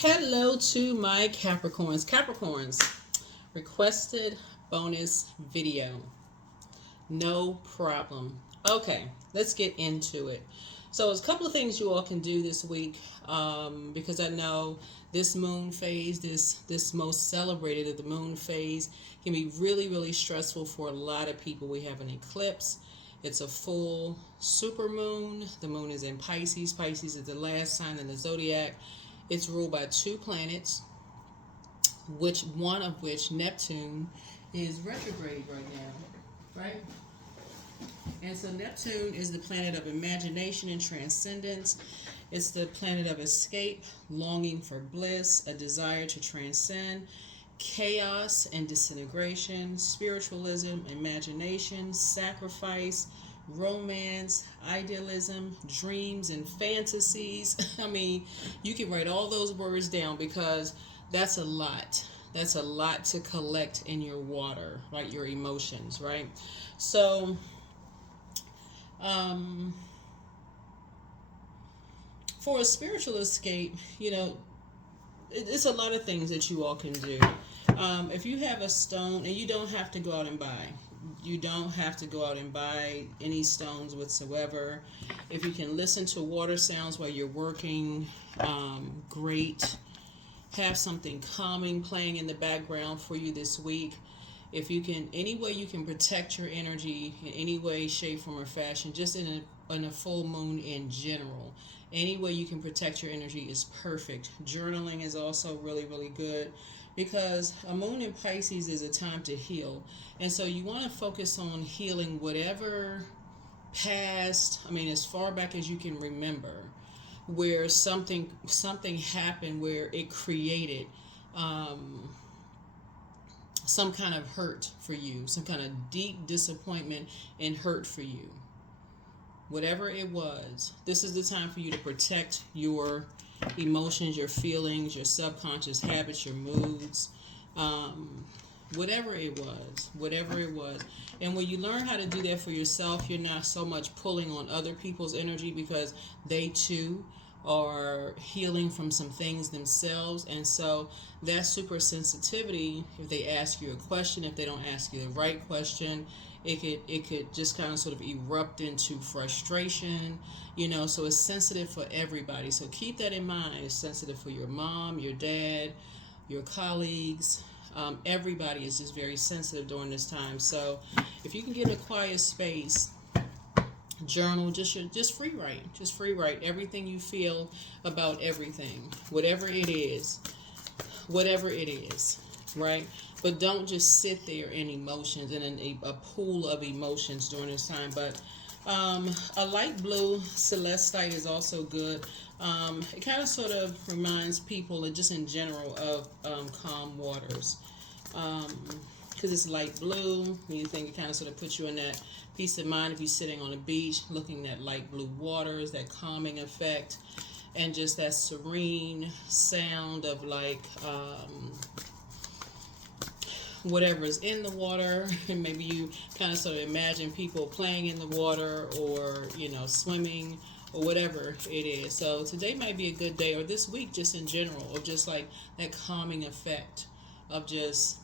Hello to my Capricorns. Capricorns, requested bonus video. No problem. Okay, let's get into it. So there's a couple of things you all can do this week because I know this moon phase, this most celebrated of the moon phase, can be really stressful for a lot of people. We have an eclipse. It's a full super moon. The moon is in Pisces. Pisces is the last sign in the zodiac. It's ruled by two planets, one of which, Neptune, is retrograde right now, right? And so Neptune is the planet of imagination and transcendence. It's the planet of escape, longing for bliss, a desire to transcend, chaos and disintegration, spiritualism, imagination, sacrifice, romance, idealism, dreams, and fantasies. I mean, you can write all those words down because that's a lot. That's a lot to collect in your water, right? Your emotions, right? So, for a spiritual escape, it's a lot of things that you all can do. If you have a stone, and you don't have to go out and buy. You don't have to go out and buy any stones whatsoever. If you can listen to water sounds while you're working, great. Have something calming playing in the background for you this week. If you can, any way you can protect your energy in any way, shape, form, or fashion, just in a full moon in general. Any way you can protect your energy is perfect. Journaling is also really good because a moon in Pisces is a time to heal. And so you want to focus on healing whatever past, as far back as you can remember, where something happened where it created some kind of hurt for you, some kind of deep disappointment and hurt for you. Whatever it was, this is the time for you to protect your emotions, your feelings, your subconscious habits, your moods, whatever it was. And when you learn how to do that for yourself, you're not so much pulling on other people's energy because they too are healing from some things themselves. And so that super sensitivity, if they ask you a question, if they don't ask you the right question, it could just kind of sort of erupt into frustration, so it's sensitive for everybody. So keep that in mind. It's sensitive for your mom, your dad, your colleagues. Everybody is just very sensitive during this time. So if you can get a quiet space, journal, just free write everything you feel about everything, whatever it is, right? But don't just sit there in emotions and in a pool of emotions during this time. But a light blue celestite is also good. It kind of sort of reminds people, and just in general, of calm waters. Because it's light blue, you think it kind of sort of puts you in that peace of mind if you're sitting on a beach looking at light blue waters, that calming effect, and just that serene sound of like whatever is in the water. And maybe you kind of sort of imagine people playing in the water or swimming or whatever it is. So today might be a good day, or this week just in general, of just like that calming effect of just,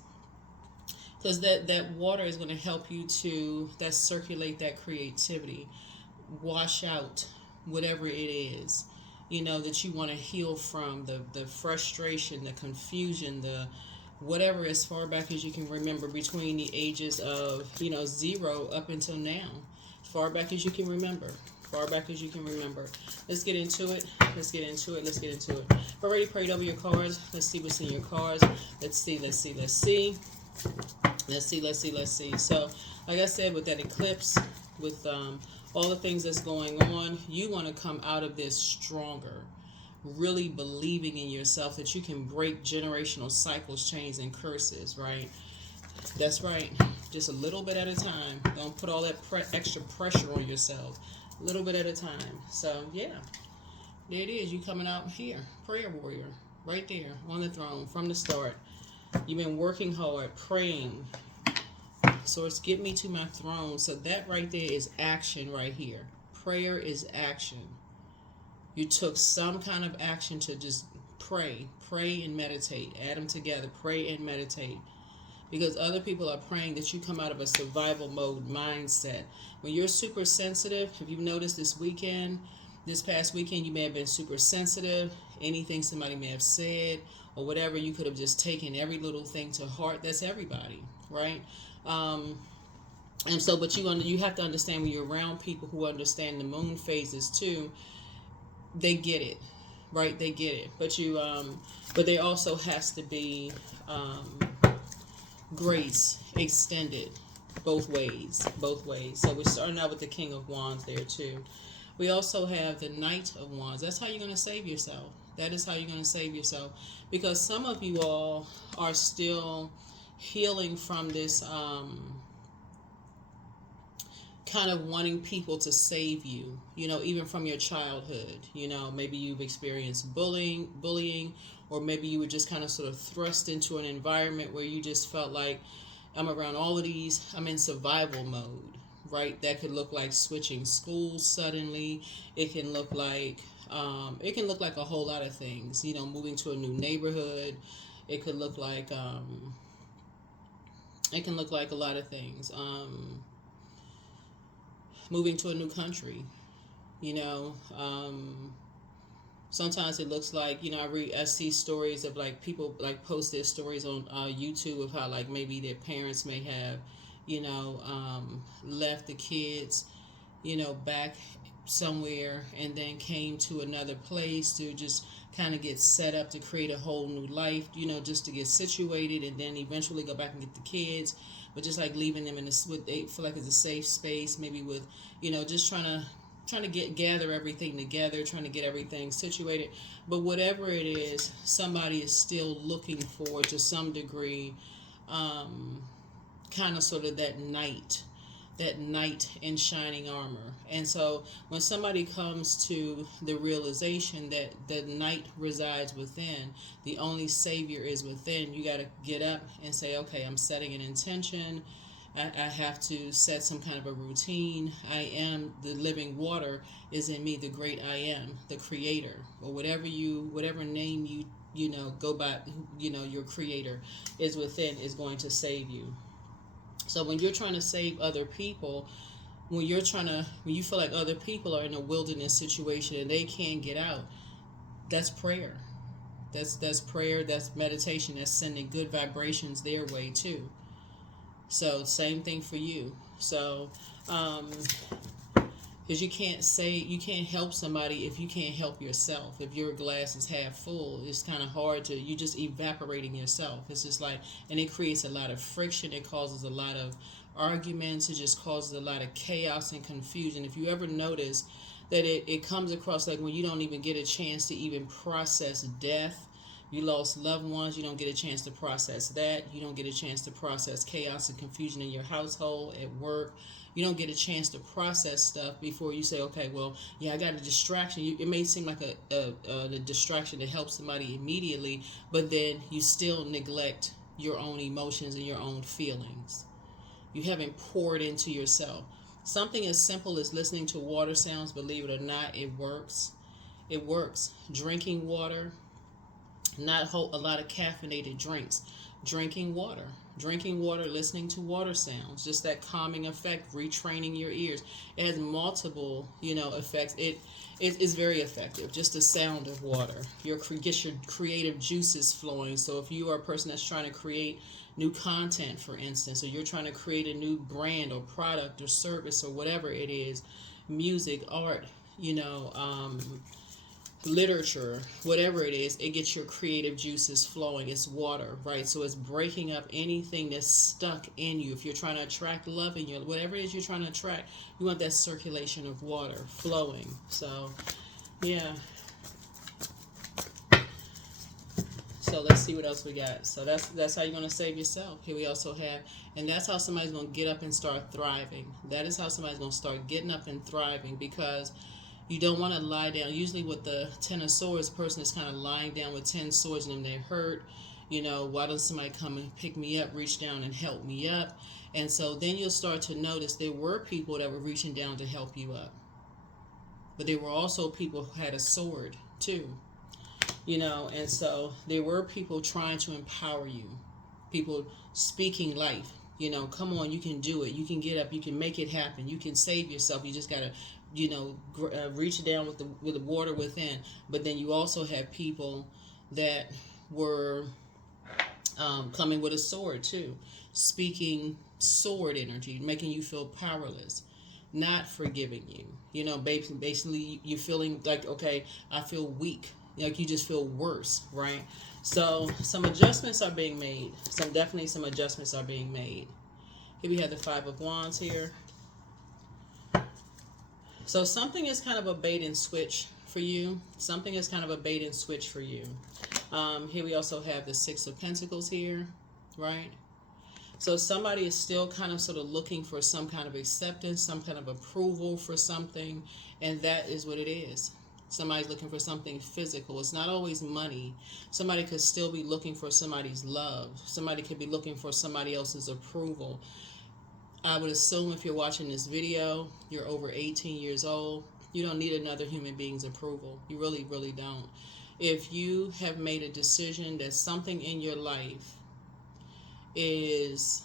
because that water is going to help you to circulate that creativity, wash out whatever it is that you want to heal from, the frustration, the confusion, the whatever, as far back as you can remember, between the ages of 0 up until now, as far back as you can remember. Let's get into it. Already prayed over your cards. Let's see what's in your cards. Let's see. So, like I said, with that eclipse, with all the things that's going on, you want to come out of this stronger, really believing in yourself that you can break generational cycles, chains, and curses, right? That's right. Just a little bit at a time. Don't put all that extra pressure on yourself. A little bit at a time. So, yeah. There it is. You coming out here. Prayer warrior. Right there on the throne from the start. You've been working hard, praying. Source, get me to my throne. So that right there is action right here. Prayer is action. You took some kind of action to just pray and meditate. Add them together, pray and meditate. Because other people are praying that you come out of a survival mode mindset. When you're super sensitive, if you've noticed this past weekend, you may have been super sensitive. Anything somebody may have said or whatever, you could have just taken every little thing to heart. That's everybody, right? And so, but you have to understand, when you're around people who understand the moon phases too, they get it, right? They get it. But there also has to be grace extended both ways. So we're starting out with the King of Wands there too. We also have the Knight of Wands. That's how you're going to save yourself. That is how you're going to save yourself. Because some of you all are still healing from this kind of wanting people to save you, even from your childhood. Maybe you've experienced bullying, or maybe you were just kind of sort of thrust into an environment where you just felt like, I'm around all of these, I'm in survival mode, right? That could look like switching schools suddenly. It can look like a whole lot of things, moving to a new neighborhood. It could look like a lot of things. Moving to a new country, sometimes it looks like, I see stories of like people like post their stories on YouTube of how like maybe their parents may have, left the kids, back somewhere and then came to another place to just kind of get set up to create a whole new life, just to get situated and then eventually go back and get the kids. But just like leaving them they feel like it's a safe space, maybe with, just trying to gather everything together, trying to get everything situated. But whatever it is, somebody is still looking for, to some degree, kind of sort of that knight in shining armor. And so when somebody comes to the realization that the knight resides within, the only savior is within, you got to get up and say, okay, I'm setting an intention. I have to set some kind of a routine. I am the living water is in me, the great I am, the creator, or whatever name you go by, your creator is within, is going to save you. So when you're trying to save other people, when you feel like other people are in a wilderness situation and they can't get out, that's prayer. That's prayer, that's meditation, that's sending good vibrations their way too. So same thing for you. So because you can't help somebody if you can't help yourself. If your glass is half full, it's kind of hard you just evaporating yourself. It's just like, and it creates a lot of friction. It causes a lot of arguments. It just causes a lot of chaos and confusion. If you ever notice that it comes across like when you don't even get a chance to even process death. You lost loved ones, you don't get a chance to process that. You don't get a chance to process chaos and confusion in your household, at work. You don't get a chance to process stuff before you say, okay, well, yeah, I got a distraction. It may seem like a distraction that helps somebody immediately, but then you still neglect your own emotions and your own feelings. You haven't poured into yourself. Something as simple as listening to water sounds, believe it or not, it works. It works. Drinking water. Not a lot of caffeinated drinks. Drinking water, listening to water sounds, just that calming effect, retraining your ears. It has multiple, effects. It is very effective. Just the sound of water. Gets your creative juices flowing. So if you are a person that's trying to create new content, for instance, or you're trying to create a new brand or product or service or whatever it is, music, art, literature, whatever it is, it gets your creative juices flowing. It's water, right? So it's breaking up anything that's stuck in you. If you're trying to attract love in you, whatever it is you're trying to attract, you want that circulation of water flowing. So, yeah. So let's see what else we got. So that's how you're going to save yourself. Here we also have, and that's how somebody's going to get up and start thriving. That is how somebody's going to start getting up and thriving, because you don't want to lie down. Usually with the Ten of Swords, person is kind of lying down with 10 swords in them. They're hurt. Why doesn't somebody come and pick me up, reach down and help me up? And so then you'll start to notice there were people that were reaching down to help you up. But there were also people who had a sword too. you know. And so there were people trying to empower you, people speaking life, you know, come on, you can do it, you can get up, you can make it happen, you can save yourself, you just gotta, you know, reach down with the water within. But then you also have people that were coming with a sword too, speaking sword energy, making you feel powerless, not forgiving you. You know, basically you're feeling like, okay, I feel weak. Like you just feel worse, right? So some adjustments are being made. Definitely some adjustments are being made. Here we have the Five of Wands here. So something is kind of a bait and switch for you. Something is kind of a bait and switch for you. Here we also have the Six of Pentacles here, right? So somebody is still kind of sort of looking for some kind of acceptance, some kind of approval for something, and that is what it is. Somebody's looking for something physical. It's not always money. Somebody could still be looking for somebody's love. Somebody could be looking for somebody else's approval. I would assume if you're watching this video, you're over 18 years old. You don't need another human being's approval. You really, really don't. If you have made a decision that something in your life is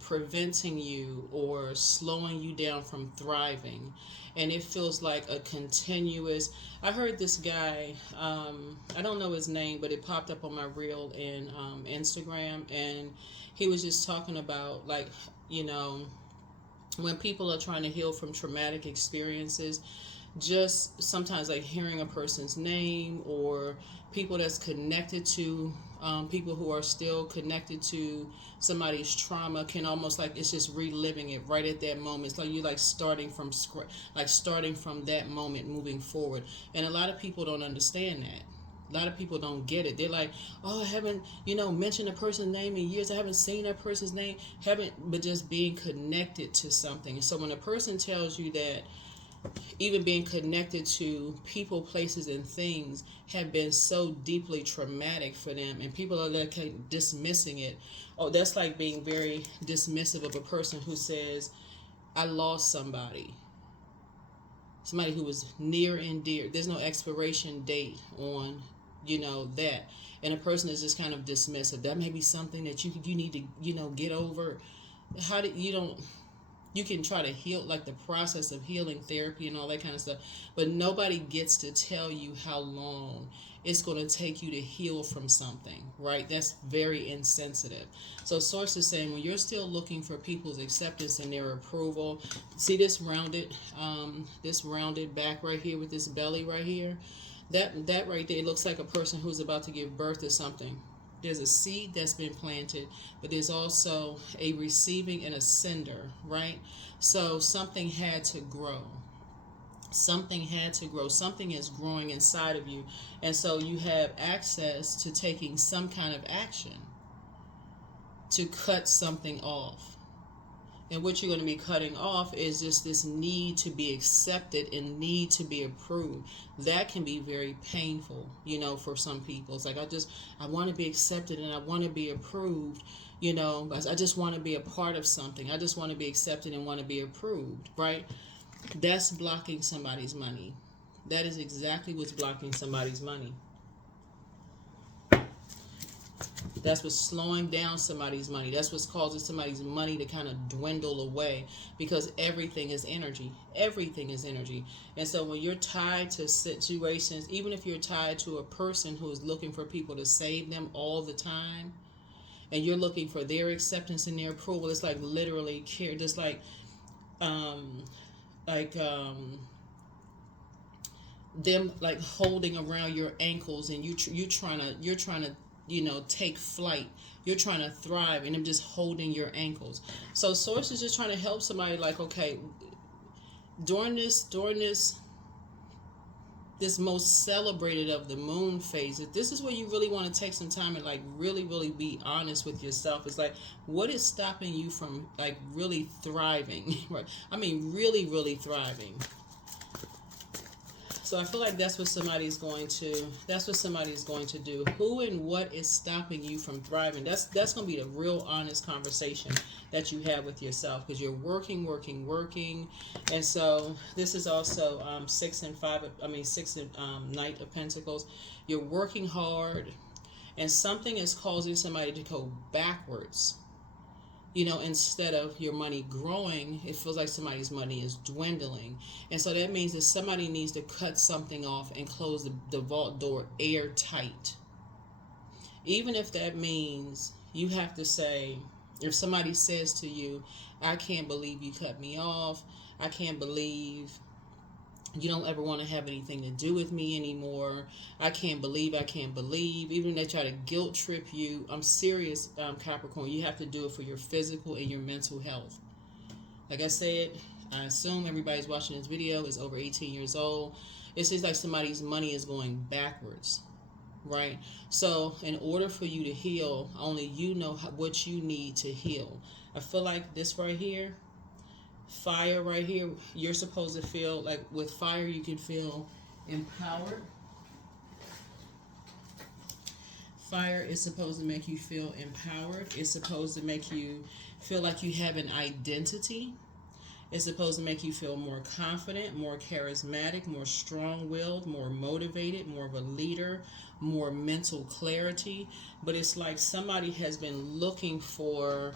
preventing you or slowing you down from thriving, and it feels like a continuous, I heard this guy, I don't know his name, but it popped up on my reel in Instagram, and he was just talking about, like, you know, when people are trying to heal from traumatic experiences, just sometimes like hearing a person's name or people that's connected to people who are still connected to somebody's trauma can almost like it's just reliving it right at that moment. It's like you're like starting from scratch, like starting from that moment moving forward. And a lot of people don't understand that. A lot of people don't get it. They're like, oh, I haven't, you know, mentioned a person's name in years. I haven't seen that person's name. But just being connected to something. So when a person tells you that even being connected to people, places, and things have been so deeply traumatic for them, and people are like dismissing it. Oh, that's like being very dismissive of a person who says, I lost somebody who was near and dear. There's no expiration date on, you know, that. And a person is just kind of dismissive. That may be something that you need to, you know, get over. You can try to heal, like the process of healing, therapy and all that kind of stuff, but nobody gets to tell you how long it's going to take you to heal from something, right? That's very insensitive. So source is saying when you're still looking for people's acceptance and their approval, see this rounded back right here with this belly right here, that right there, it looks like a person who's about to give birth to something. There's a seed that's been planted, but there's also a receiving and a sender, right? So something had to grow. Something had to grow. Something is growing inside of you. And so you have access to taking some kind of action to cut something off. And what you're going to be cutting off is just this need to be accepted and need to be approved. That can be very painful, you know, for some people. It's like, I want to be accepted and I want to be approved, you know, I just want to be a part of something. I just want to be accepted and want to be approved, right? That's blocking somebody's money. That is exactly what's blocking somebody's money. That's what's slowing down somebody's money. That's what's causing somebody's money to kind of dwindle away, because everything is energy. Everything is energy. And so when you're tied to situations, even if you're tied to a person who is looking for people to save them all the time, and you're looking for their acceptance and their approval, it's like literally care, just like them like holding around your ankles, and you're trying to you know, take flight. You're trying to thrive, and I'm just holding your ankles. So source is just trying to help somebody, like, okay, during this most celebrated of the moon phase, this is where you really want to take some time and like really, really be honest with yourself. It's like, what is stopping you from like really thriving? Right? I mean, really, really thriving. So I feel like that's what somebody's going to do. Who and what is stopping you from thriving? That's going to be the real honest conversation that you have with yourself, because you're working. And so this is also 6 and 5, six and Knight of Pentacles. You're working hard, and something is causing somebody to go backwards. Instead of your money growing, it feels like somebody's money is dwindling. And so that means that somebody needs to cut something off and close the vault door airtight. Even if that means you have to say, if somebody says to you, I can't believe you cut me off. I can't believe you don't ever want to have anything to do with me anymore. I can't believe. Even if they try to guilt trip you, I'm serious, Capricorn. You have to do it for your physical and your mental health. Like I said, I assume everybody's watching this video is over 18 years old. It seems like somebody's money is going backwards, right? So in order for you to heal, only you know what you need to heal. I feel like this right here, fire right here, you're supposed to feel like with fire you can feel empowered. Fire is supposed to make you feel empowered. It's supposed to make you feel like you have an identity. It's supposed to make you feel more confident, more charismatic, more strong-willed, more motivated, more of a leader, more mental clarity. But it's like somebody has been looking for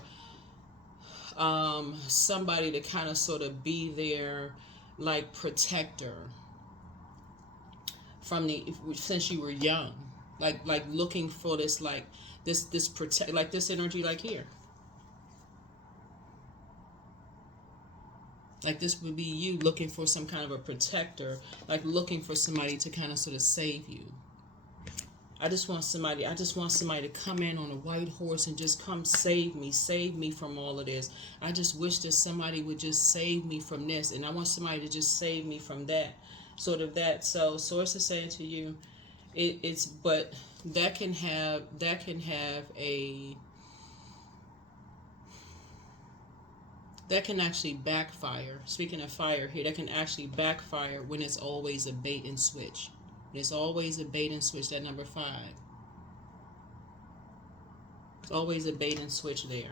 somebody to kind of sort of be their like protector since you were young, like looking for this this protect, like this energy, like here, like this would be you looking for some kind of a protector, like looking for somebody to kind of sort of save you. I just want somebody to come in on a white horse and just come save me from all of this. I just wish that somebody would just save me from this, and I want somebody to just save me from that, sort of that. So Source is saying to you, but that can actually backfire. Speaking of fire here, that can actually backfire when it's always a bait and switch. It's always a bait and switch, that number 5. It's always a bait and switch there.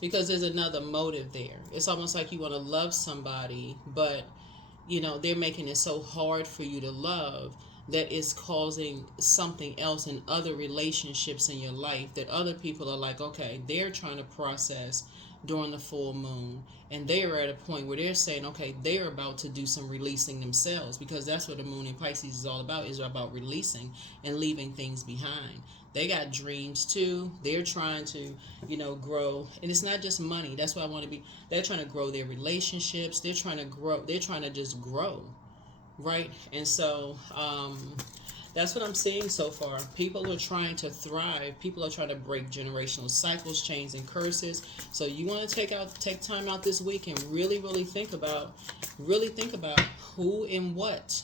Because there's another motive there. It's almost like you want to love somebody, but, they're making it so hard for you to love that it's causing something else in other relationships in your life that other people are like, okay, they're trying to process during the full moon, and they are at a point where they're saying, okay, they're about to do some releasing themselves, because that's what the moon in Pisces is all about, is about releasing and leaving things behind. They got dreams too. They're trying to, grow, and it's not just money. That's why I want to be. They're trying to grow their relationships. They're trying to grow. They're trying to just grow, right? And so, that's what I'm seeing so far. People are trying to thrive. People are trying to break generational cycles, chains, and curses. So you want to take time out this week and really think about who and what.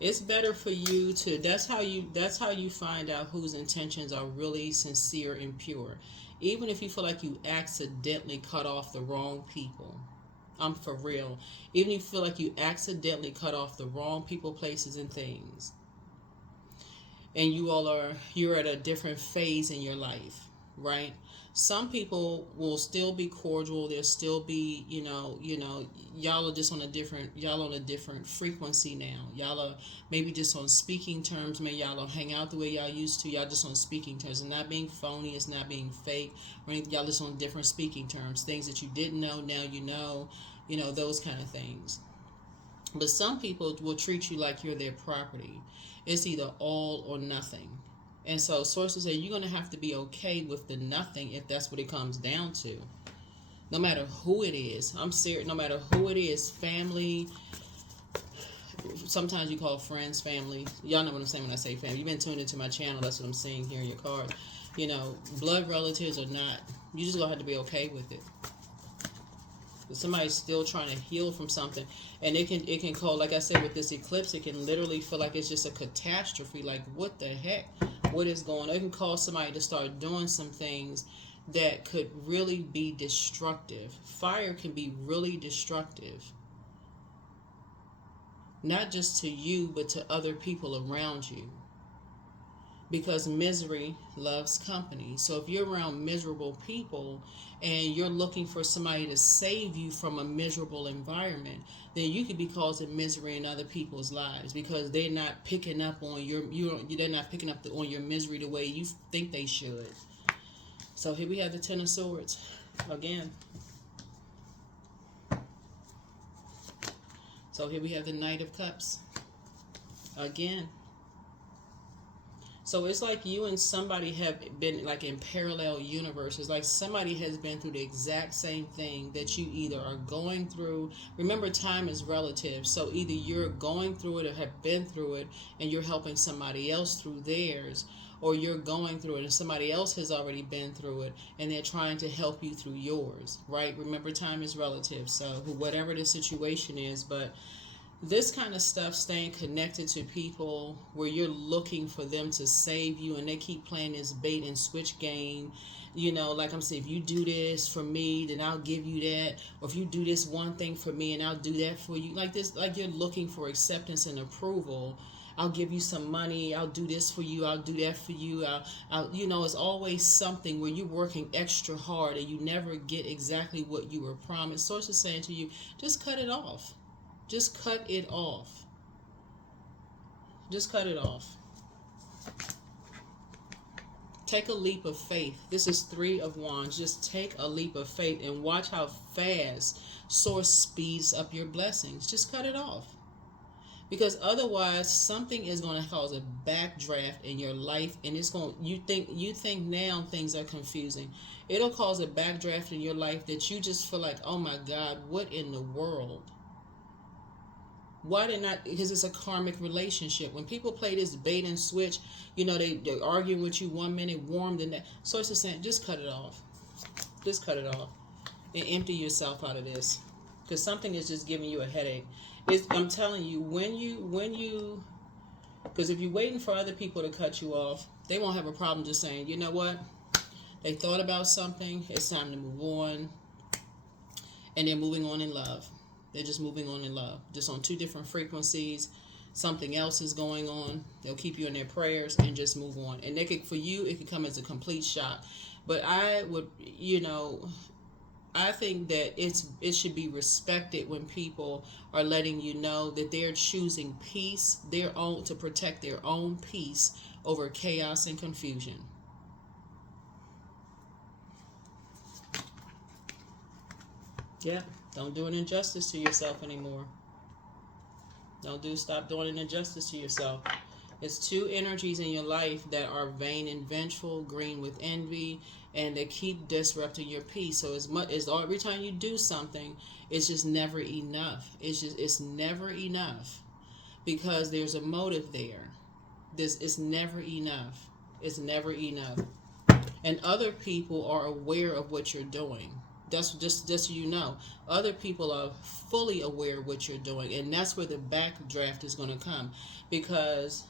It's better for you to. That's how you find out whose intentions are really sincere and pure. Even if you feel like you accidentally cut off the wrong people. I'm for real. Even if you feel like you accidentally cut off the wrong people, places, and things, and you're at a different phase in your life, right? Some people will still be cordial. They'll still be, y'all are just on a different frequency now. Y'all are maybe just on speaking terms. Maybe y'all don't hang out the way y'all used to. Y'all just on speaking terms. It's not being phony. It's not being fake. Or anything. Y'all just on different speaking terms. Things that you didn't know, now you know. Those kind of things. But some people will treat you like you're their property. It's either all or nothing. And so sources say you're going to have to be okay with the nothing if that's what it comes down to. No matter who it is. I'm serious. No matter who it is. Family. Sometimes you call friends family. Y'all know what I'm saying when I say family. You've been tuned into my channel. That's what I'm seeing here in your card. Blood relatives or not. You just going to have to be okay with it. Somebody's still trying to heal from something, and it can call, like I said, with this eclipse, it can literally feel like it's just a catastrophe. Like, what the heck? What is going on? It can cause somebody to start doing some things that could really be destructive. Fire can be really destructive. Not just to you, but to other people around you. Because misery loves company. So if you're around miserable people and you're looking for somebody to save you from a miserable environment, then you could be causing misery in other people's lives because they're not picking up on they're not picking up on your misery the way you think they should. So here we have the Ten of Swords again. So here we have the Knight of Cups again. So it's like you and somebody have been like in parallel universes. Like somebody has been through the exact same thing that you either are going through. Remember, time is relative. So either you're going through it or have been through it and you're helping somebody else through theirs, or you're going through it and somebody else has already been through it and they're trying to help you through yours, right? Remember, time is relative. So whatever the situation is, but this kind of stuff, staying connected to people where you're looking for them to save you and they keep playing this bait and switch game. You know, like I'm saying, if you do this for me, then I'll give you that. Or if you do this one thing for me and I'll do that for you. Like this, like you're looking for acceptance and approval. I'll give you some money. I'll do this for you. I'll do that for you. You know, it's always something where you're working extra hard and you never get exactly what you were promised. Source is saying to you, just cut it off. Just cut it off. Just cut it off. Take a leap of faith. This is Three of Wands. Just take a leap of faith and watch how fast Source speeds up your blessings. Just cut it off. Because otherwise something is going to cause a backdraft in your life, and it's going you think now things are confusing. It'll cause a backdraft in your life that you just feel like, oh my God, what in the world? Why did not? Because it's a karmic relationship. When people play this bait and switch, you know, they're arguing with you 1 minute, warm, then that. So it's just saying, just cut it off. Just cut it off. And empty yourself out of this. Because something is just giving you a headache. I'm telling you, when you, because if you're waiting for other people to cut you off, they won't have a problem just saying, you know what? They thought about something. It's time to move on. And they're moving on in love. They're just moving on in love, just on two different frequencies. Something else is going on. They'll keep you in their prayers and just move on. And for you, it could come as a complete shock. But I would, you know, I think that it should be respected when people are letting you know that they're choosing peace, to protect their own peace over chaos and confusion. Yeah. Don't do an injustice to yourself anymore. Stop doing an injustice to yourself. It's two energies in your life that are vain and vengeful, green with envy, and they keep disrupting your peace. So every time you do something, it's just never enough. It's never enough because there's a motive there. It's never enough. It's never enough. And other people are aware of what you're doing. That's just so you know. Other people are fully aware of what you're doing, and that's where the backdraft is going to come. Because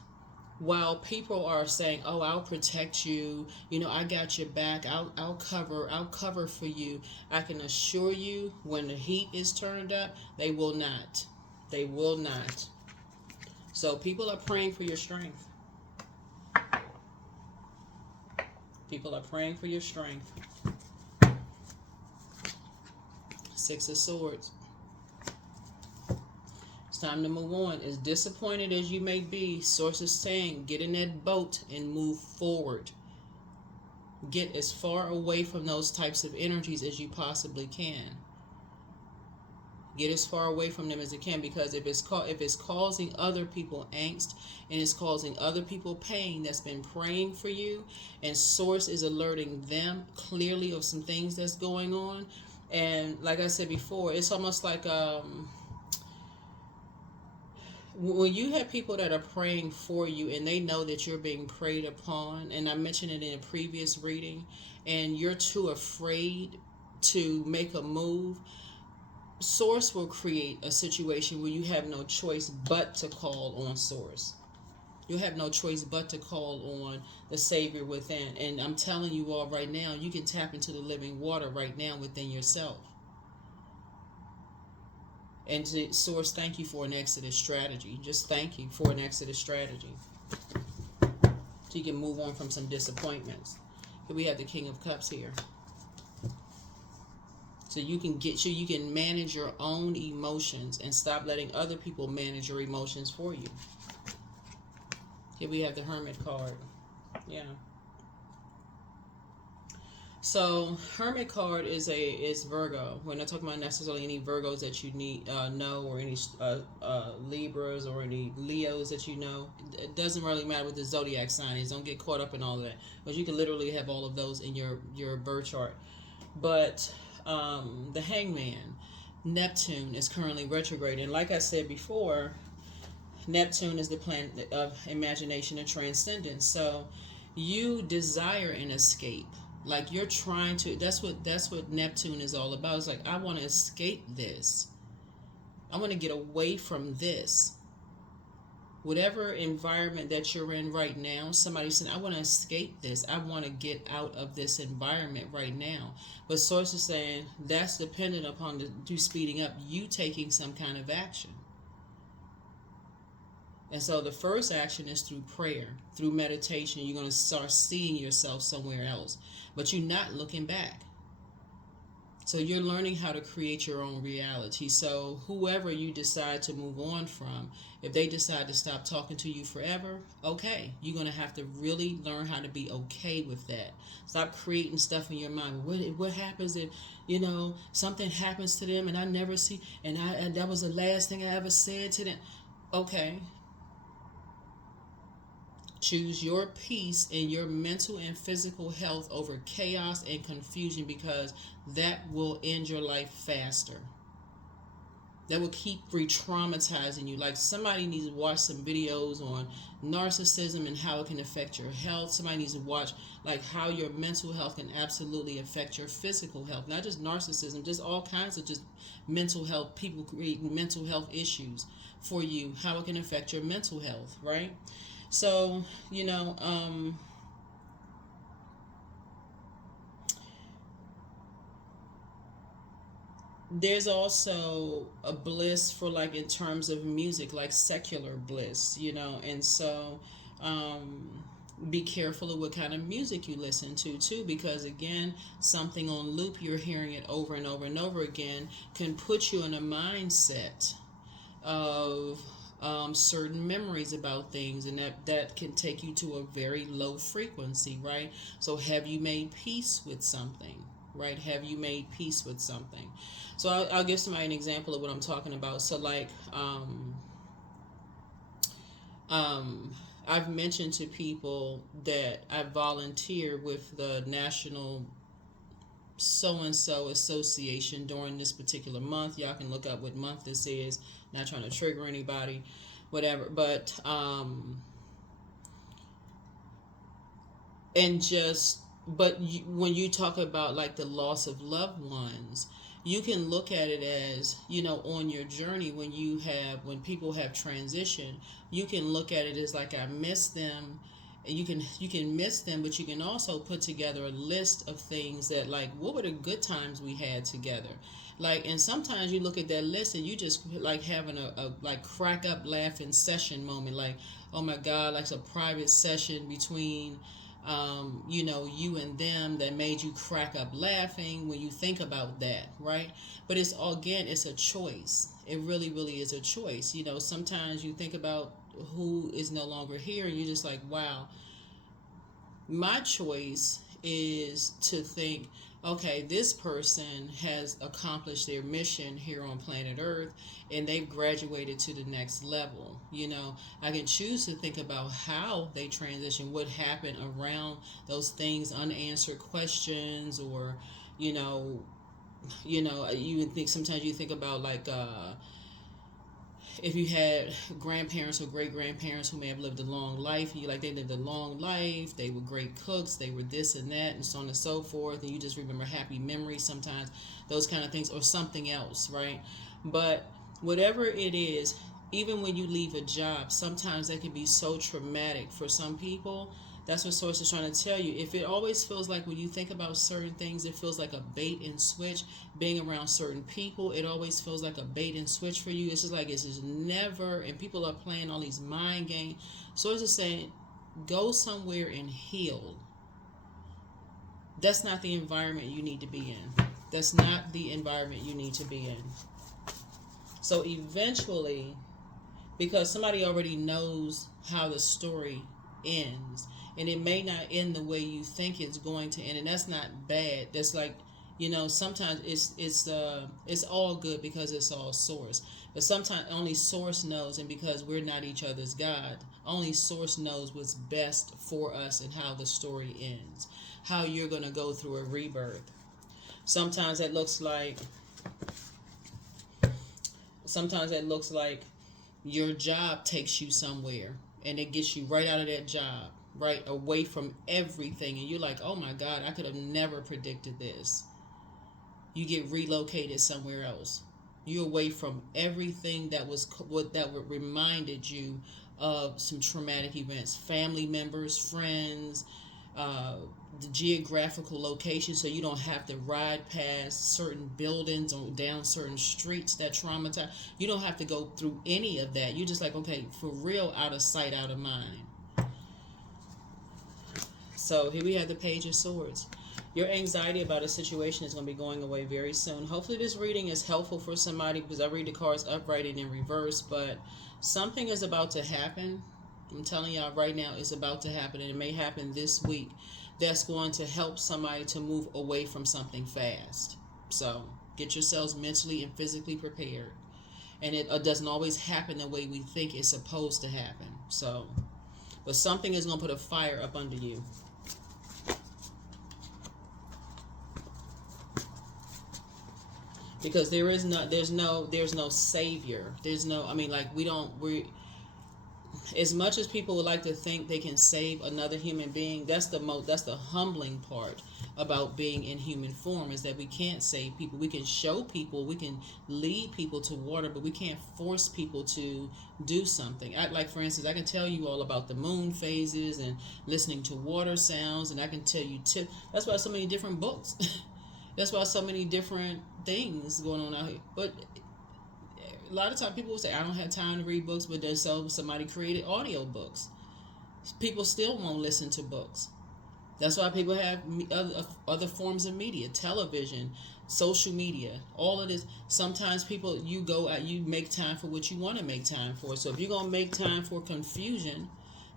while people are saying, "Oh, I'll protect you," you know, I got your back. I'll cover for you. I can assure you, when the heat is turned up, they will not. They will not. So people are praying for your strength. People are praying for your strength. Six of Swords. It's time to move on. As disappointed as you may be, Source is saying, get in that boat and move forward. Get as far away from those types of energies as you possibly can. Get as far away from them as you can, because if it's causing other people angst and it's causing other people pain that's been praying for you, and Source is alerting them clearly of some things that's going on. And like I said before, it's almost like when you have people that are praying for you and they know that you're being preyed upon, and I mentioned it in a previous reading, and you're too afraid to make a move, Source will create a situation where you have no choice but to call on Source. You have no choice but to call on the Savior within. And I'm telling you all right now, you can tap into the living water right now within yourself. And to Source, thank you for an Exodus strategy. Just thank you for an Exodus strategy. So you can move on from some disappointments. Here we have the King of Cups here. So you can manage your own emotions and stop letting other people manage your emotions for you. Here we have the Hermit card. Yeah. So Hermit card is Virgo. We're not talking about necessarily any Virgos that you know, or any Libras or any Leos that you know. It doesn't really matter what the zodiac sign is. Don't get caught up in all of that, because you can literally have all of those in your birth chart. But the Hangman, Neptune, is currently retrograde, and like I said before, Neptune is the planet of imagination and transcendence. So you desire an escape. Like you're trying to, that's what Neptune is all about. It's like, I want to escape this. I want to get away from this. Whatever environment that you're in right now, somebody's saying, I want to escape this. I want to get out of this environment right now. But Source is saying that's dependent upon you speeding up, you taking some kind of action. And so the first action is through prayer, through meditation. You're going to start seeing yourself somewhere else, but you're not looking back. So you're learning how to create your own reality. So whoever you decide to move on from, if they decide to stop talking to you forever, okay, you're going to have to really learn how to be okay with that. Stop creating stuff in your mind. What happens if, something happens to them and I never see, and that was the last thing I ever said to them. Okay. Choose your peace and your mental and physical health over chaos and confusion, because that will end your life faster. That will keep re-traumatizing you. Like, somebody needs to watch some videos on narcissism and how it can affect your health. Somebody needs to watch like how your mental health can absolutely affect your physical health. Not just narcissism, just all kinds of just mental health. People create mental health issues for you. How it can affect your mental health, right? So, there's also a bliss for, like, in terms of music, like secular bliss, and so be careful of what kind of music you listen to too, because again, something on loop, you're hearing it over and over and over again, can put you in a mindset of certain memories about things, and that can take you to a very low frequency, right? So have you made peace with something, right? Have you made peace with something? So I'll give somebody an example of what I'm talking about. So like I've mentioned to people that I volunteer with the National so-and-so association during this particular month. Y'all can look up what month this is. Not trying to trigger anybody, whatever. But when you talk about like the loss of loved ones, you can look at it as, on your journey, when people have transitioned, you can look at it as like, I miss them. You can miss them, but you can also put together a list of things that, like, what were the good times we had together? Like, and sometimes you look at that list and you just like having a like crack up laughing session moment, like, oh my God, like a private session between you and them that made you crack up laughing when you think about that, right? But it's a choice. It really, really is a choice. Sometimes you think about who is no longer here and you're just like, wow, my choice is to think, okay, this person has accomplished their mission here on planet Earth and they've graduated to the next level. I can choose to think about how they transition, what happened around those things, unanswered questions, or, you think sometimes you think about like, if you had grandparents or great-grandparents who may have lived a long life, and they lived a long life, they were great cooks, they were this and that, and so on and so forth, and you just remember happy memories sometimes, those kind of things, or something else, right? But whatever it is, even when you leave a job, sometimes that can be so traumatic for some people. That's what Source is trying to tell you. If it always feels like when you think about certain things, it feels like a bait and switch, being around certain people, it always feels like a bait and switch for you. It's just like it's just never, and people are playing all these mind games. Source is saying, go somewhere and heal. That's not the environment you need to be in. That's not the environment you need to be in. So eventually, because somebody already knows how the story ends, and it may not end the way you think it's going to end, and that's not bad. That's like, sometimes it's all good because it's all Source. But sometimes only Source knows, and because we're not each other's God, only Source knows what's best for us and how the story ends, how you're going to go through a rebirth. Sometimes it looks like your job takes you somewhere, and it gets you right out of that job, right away from everything, and you're like, oh my God, I could have never predicted this. You get relocated somewhere else. You're away from everything that reminded you of some traumatic events, family members, friends, the geographical location, so you don't have to ride past certain buildings or down certain streets that traumatize. You don't have to go through any of that. You're just like, okay, for real, out of sight, out of mind. So here we have the Page of Swords. Your anxiety about a situation is going to be going away very soon. Hopefully this reading is helpful for somebody, because I read the cards upright and in reverse, but something is about to happen. I'm telling y'all right now, it's about to happen, and it may happen this week. That's going to help somebody to move away from something fast. So get yourselves mentally and physically prepared. And it doesn't always happen the way we think it's supposed to happen. So, but something is going to put a fire up under you. Because there's no savior. As much as people would like to think they can save another human being, that's the humbling part about being in human form, is that we can't save people. We can show people, we can lead people to water, but we can't force people to do something. Like for instance, I can tell you all about the moon phases and listening to water sounds, and I can tell you that's why so many different books. That's why so many different things going on out here. But a lot of times people will say, I don't have time to read books, but then somebody created audio books. People still won't listen to books. That's why people have other forms of media, television, social media, all of this. Sometimes people, you go out, you make time for what you want to make time for. So if you're going to make time for confusion,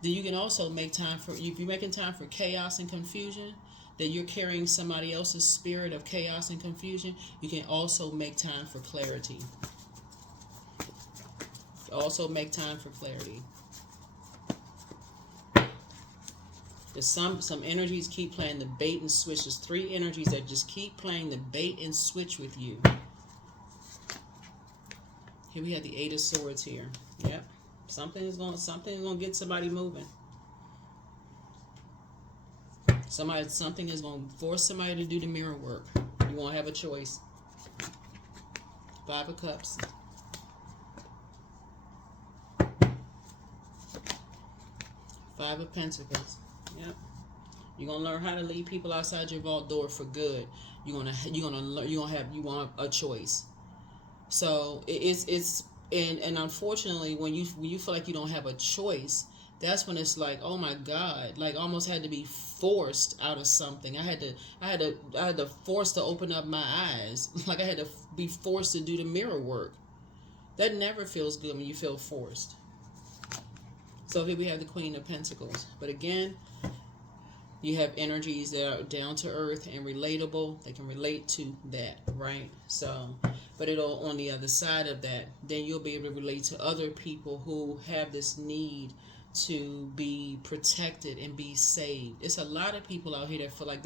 then you can also make time for, if you're making time for chaos and confusion, that you're carrying somebody else's spirit of chaos and confusion, you can also make time for clarity. Also make time for clarity. There's some energies keep playing the bait and switch. There's 3 energies that just keep playing the bait and switch with you. Here we have the 8 of Swords here. Yep. Something is gonna get somebody moving. Something is gonna force somebody to do the mirror work. You won't have a choice. 5 of Cups. 5 of Pentacles. Yep. You're gonna learn how to lead people outside your vault door for good. You want a choice. So it's unfortunately, when you feel like you don't have a choice, that's when it's like, oh my God, like almost had to be forced out of something. I had to force to open up my eyes. Like I had to be forced to do the mirror work. That never feels good when you feel forced. So here we have the Queen of Pentacles. But again, you have energies that are down to earth and relatable. They can relate to that, right? So, but it'll, on the other side of that, then you'll be able to relate to other people who have this need to be protected and be saved. It's a lot of people out here that feel like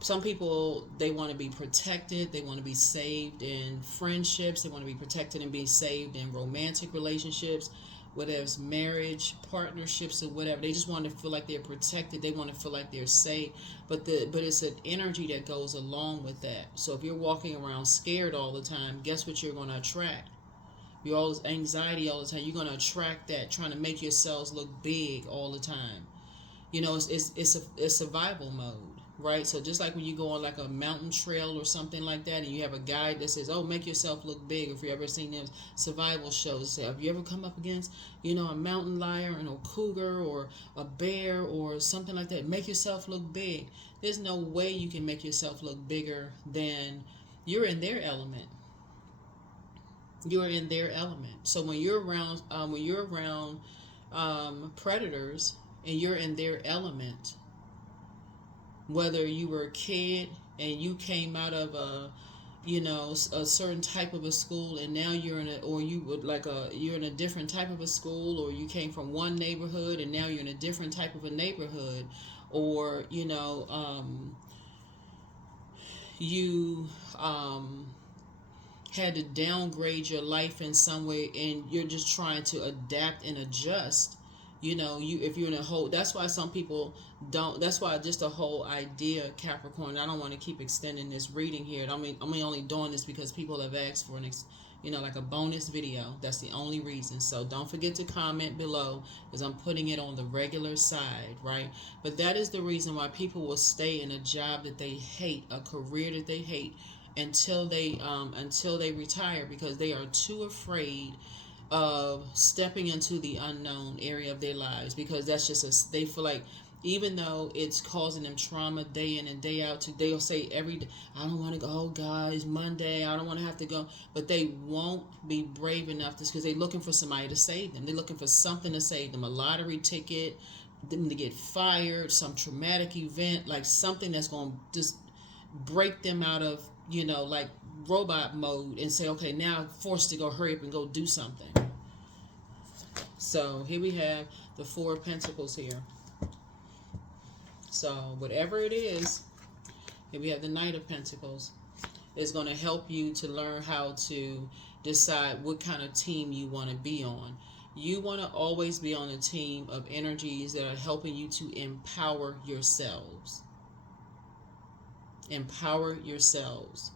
some people, they want to be protected. They want to be saved in friendships. They want to be protected and be saved in romantic relationships, whether it's marriage, partnerships, or whatever. They just want to feel like they're protected. They want to feel like they're safe. But it's an energy that goes along with that. So if you're walking around scared all the time, guess what you're going to attract? You're all this anxiety all the time. You're going to attract that, trying to make yourselves look big all the time. You know, it's survival mode, right? So just like when you go on like a mountain trail or something like that, and you have a guide that says, "Oh, make yourself look big." If you ever seen them survival shows, have you ever come up against, you know, a mountain lion and a cougar or a bear or something like that? Make yourself look big. There's no way you can make yourself look bigger than you're in their element. You're in their element. So when you're around predators and you're in their element, whether you were a kid and you came out of a certain type of a school, and now you're in you're in a different type of a school, or you came from one neighborhood and now you're in a different type of a neighborhood, or you had to downgrade your life in some way, and you're just trying to adapt and adjust. If you're in a whole, that's why some people don't. That's why just the whole idea, Capricorn. I don't want to keep extending this reading here. I'm only doing this because people have asked for like a bonus video. That's the only reason. So don't forget to comment below, because I'm putting it on the regular side, right? But that is the reason why people will stay in a job that they hate, a career that they hate, until they retire, because they are too afraid of stepping into the unknown area of their lives, because that's just they feel like, even though it's causing them trauma day in and day out, they'll say every day, "I don't want to go. Oh God, it's Monday. I don't want to have to go." But they won't be brave enough, just because they're looking for somebody to save them. They're looking for something to save them, a lottery ticket, them to get fired, some traumatic event, like something that's going to just break them out of like robot mode, and say, "Okay, now I'm forced to go, hurry up and go do something." So here we have the Four of Pentacles here. So whatever it is, here we have the Knight of Pentacles. It's going to help you to learn how to decide what kind of team you want to be on. You want to always be on a team of energies that are helping you to empower yourselves. Empower yourselves.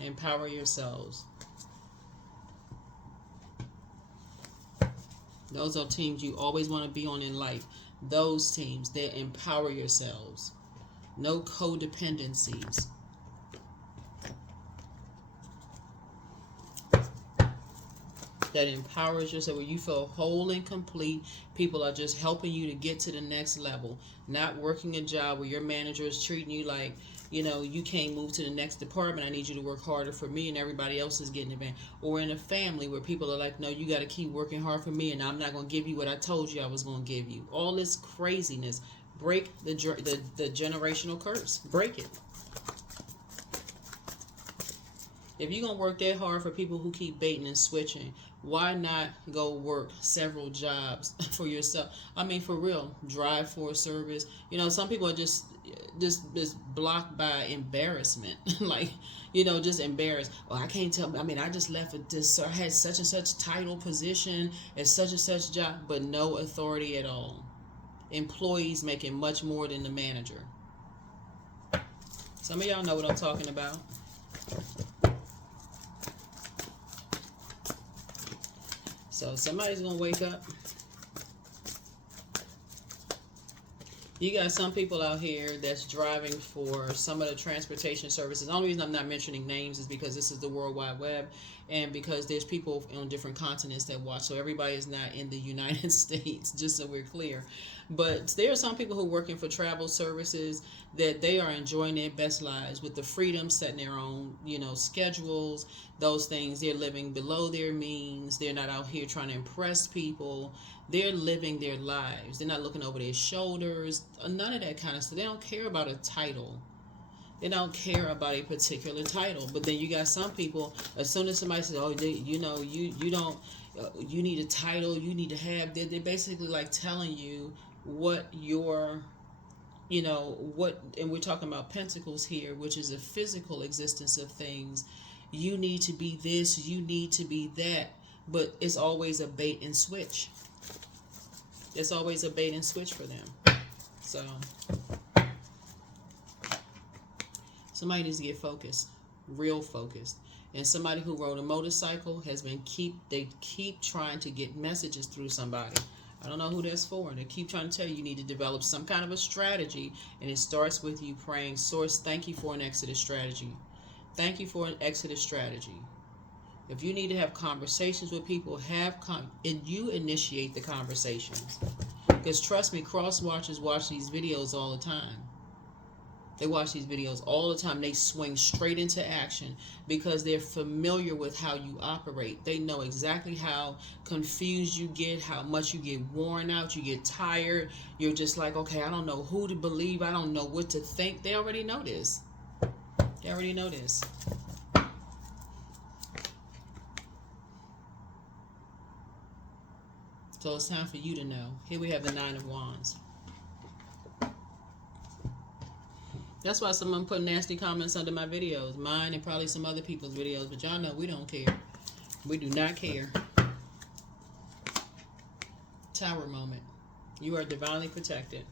Empower yourselves. Those are teams you always want to be on in life. Those teams that empower yourselves. No codependencies. That empowers yourself, where you feel whole and complete. People are just helping you to get to the next level. Not working a job where your manager is treating you like, you can't move to the next department. I need you to work harder for me, and everybody else is getting advanced. Or in a family where people are like, "No, you got to keep working hard for me, and I'm not going to give you what I told you I was going to give you." All this craziness. Break the generational curse. Break it. If you're going to work that hard for people who keep baiting and switching, why not go work several jobs for yourself? I mean, for real, drive for a service. Some people are just blocked by embarrassment. Like, just embarrassed. "Oh, I can't tell. I mean, I just left this. I had such and such title position at such and such job," but no authority at all. Employees making much more than the manager. Some of y'all know what I'm talking about. So somebody's going to wake up. You got some people out here that's driving for some of the transportation services. The only reason I'm not mentioning names is because this is the World Wide Web, and because there's people on different continents that watch. So everybody is not in the United States, just so we're clear. But there are some people who are working for travel services that they are enjoying their best lives with the freedom, setting their own, schedules, those things. They're living below their means. They're not out here trying to impress people. They're living their lives. They're not looking over their shoulders. None of that kind of stuff. They don't care about a title. They don't care about a particular title. But then you got some people, as soon as somebody says, "Oh, you don't, you need a title, you need to have," they're basically like telling you what your, and we're talking about pentacles here, which is a physical existence of things. You need to be this, you need to be that. But it's always a bait and switch. It's always a bait and switch for them. So somebody needs to get focused, real focused. And somebody who rode a motorcycle has been they keep trying to get messages through somebody. I don't know who that's for. They keep trying to tell you need to develop some kind of a strategy, and it starts with you praying, Source, thank you for an exodus strategy. Thank you for an exodus strategy. If you need to have conversations with people, and you initiate the conversations. Because trust me, cross watchers watch these videos all the time. They watch these videos all the time. They swing straight into action because they're familiar with how you operate. They know exactly how confused you get, how much you get worn out, you get tired. You're just like, okay, I don't know who to believe. I don't know what to think. They already know this. They already know this. So it's time for you to know. Here we have the Nine of Wands. That's why someone put nasty comments under my videos. Mine and probably some other people's videos. But y'all know we don't care. We do not care. Tower moment. You are divinely protected.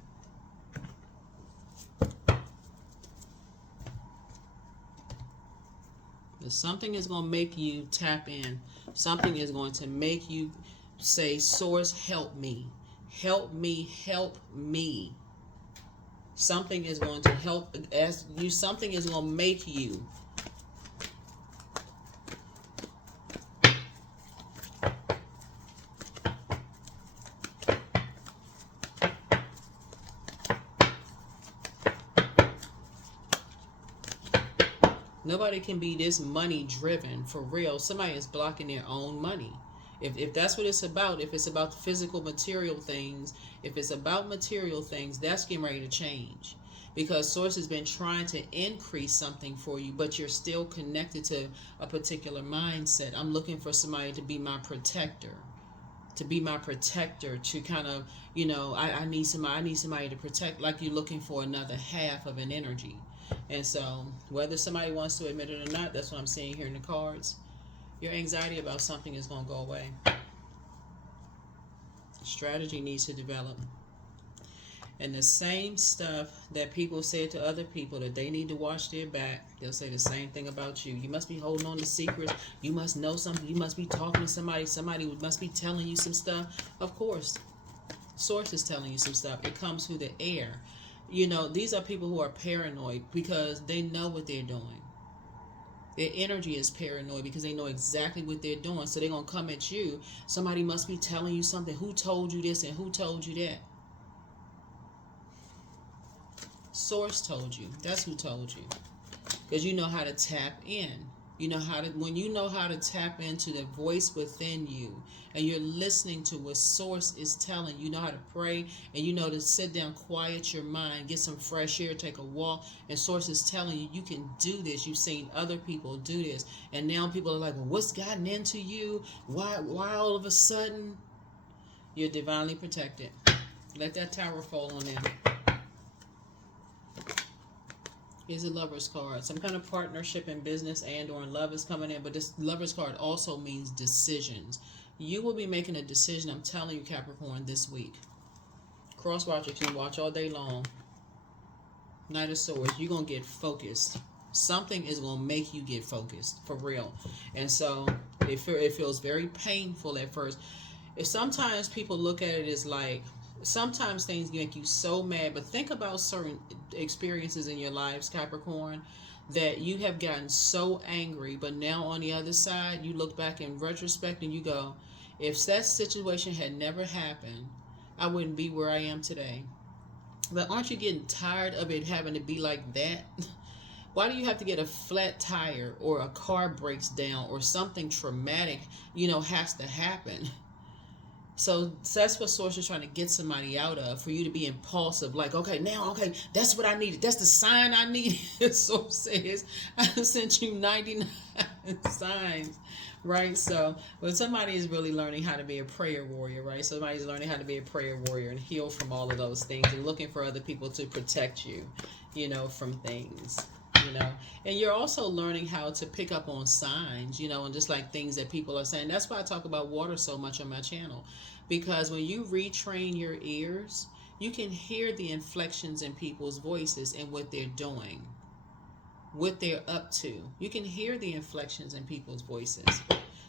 Something is going to make you tap in. Something is going to make you say, Source, help me. Help me, help me. Something is going to help as you. Something is going to make you. Nobody can be this money driven for real. Somebody is blocking their own money. If that's what it's about, if it's about physical material things, if it's about material things, that's getting ready to change. Because Source has been trying to increase something for you, but you're still connected to a particular mindset. I'm looking for somebody to be my protector. To be my protector, to kind of, you know, I need somebody to protect, like you're looking for another half of an energy. And so, whether somebody wants to admit it or not, that's what I'm seeing here in the cards. Your anxiety about something is going to go away. Strategy needs to develop. And the same stuff that people say to other people that they need to watch their back, they'll say the same thing about you. You must be holding on to secrets. You must know something. You must be talking to somebody. Somebody must be telling you some stuff. Of course, Source is telling you some stuff. It comes through the air. You know, these are people who are paranoid because they know what they're doing. Their energy is paranoid because they know exactly what they're doing. So they're going to come at you. Somebody must be telling you something. Who told you this and who told you that? Source told you. That's who told you. Because you know how to tap in. You know how to, when you know how to tap into the voice within you and you're listening to what Source is telling you, know how to pray and you know to sit down, quiet your mind, get some fresh air, take a walk, and Source is telling you, you can do this. You've seen other people do this. And now people are like, well, what's gotten into you? Why all of a sudden? You're divinely protected. Let that tower fall on them. Here's a Lover's card. Some kind of partnership in business and or in love is coming in. But this Lover's card also means decisions. You will be making a decision, I'm telling you, Capricorn, this week. Cross watcher can watch all day long. Knight of Swords. You're going to get focused. Something is going to make you get focused. For real. And so it feels very painful at first. Sometimes people look at it as like, sometimes things make you so mad, but think about certain experiences in your lives, Capricorn, that you have gotten so angry, but now on the other side, you look back in retrospect and you go, if that situation had never happened, I wouldn't be where I am today. But aren't you getting tired of it having to be like that? Why do you have to get a flat tire or a car breaks down or something traumatic, has to happen? So that's what Source is trying to get somebody out of, for you to be impulsive. Like, okay, that's what I needed. That's the sign I needed. Source says, I sent you 99 signs, right? So, but somebody is really learning how to be a prayer warrior, right? Somebody's learning how to be a prayer warrior and heal from all of those things and looking for other people to protect you, from things. And you're also learning how to pick up on signs, and just like things that people are saying. That's why I talk about water so much on my channel, because when you retrain your ears, you can hear the inflections in people's voices and what they're doing. what they're up to. You can hear the inflections in people's voices.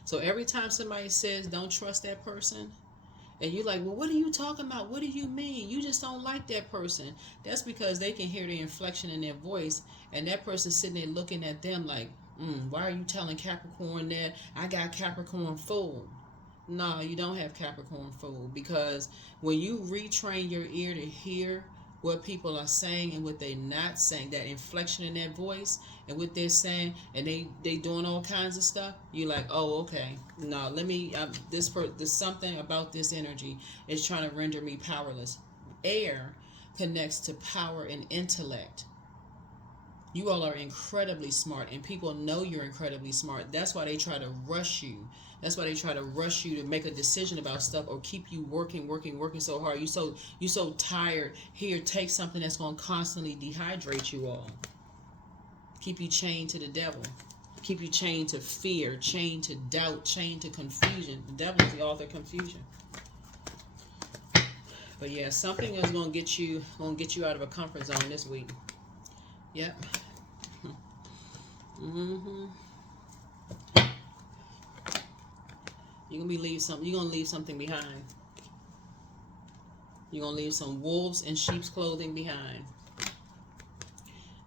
So every time somebody says don't trust that person, and you're like, well, what are you talking about? What do you mean? You just don't like that person. That's because they can hear the inflection in their voice, and that person's sitting there looking at them like, why are you telling Capricorn that I got Capricorn fooled? No, you don't have Capricorn fooled, because when you retrain your ear to hear what people are saying and what they're not saying, that inflection in that voice and what they're saying, and they doing all kinds of stuff, you're like, oh, okay, no, let me, there's something about this energy is trying to render me powerless. Air connects to power and intellect. You all are incredibly smart, and people know you're incredibly smart. That's why they try to rush you. That's why they try to rush you to make a decision about stuff, or keep you working so hard. You so tired. Here, take something that's going to constantly dehydrate you all. Keep you chained to the devil. Keep you chained to fear, chained to doubt, chained to confusion. The devil is the author of confusion. But yeah, something is going to get you out of a comfort zone this week. Yep. You're gonna leave something behind. You're gonna leave some wolves in sheep's clothing behind.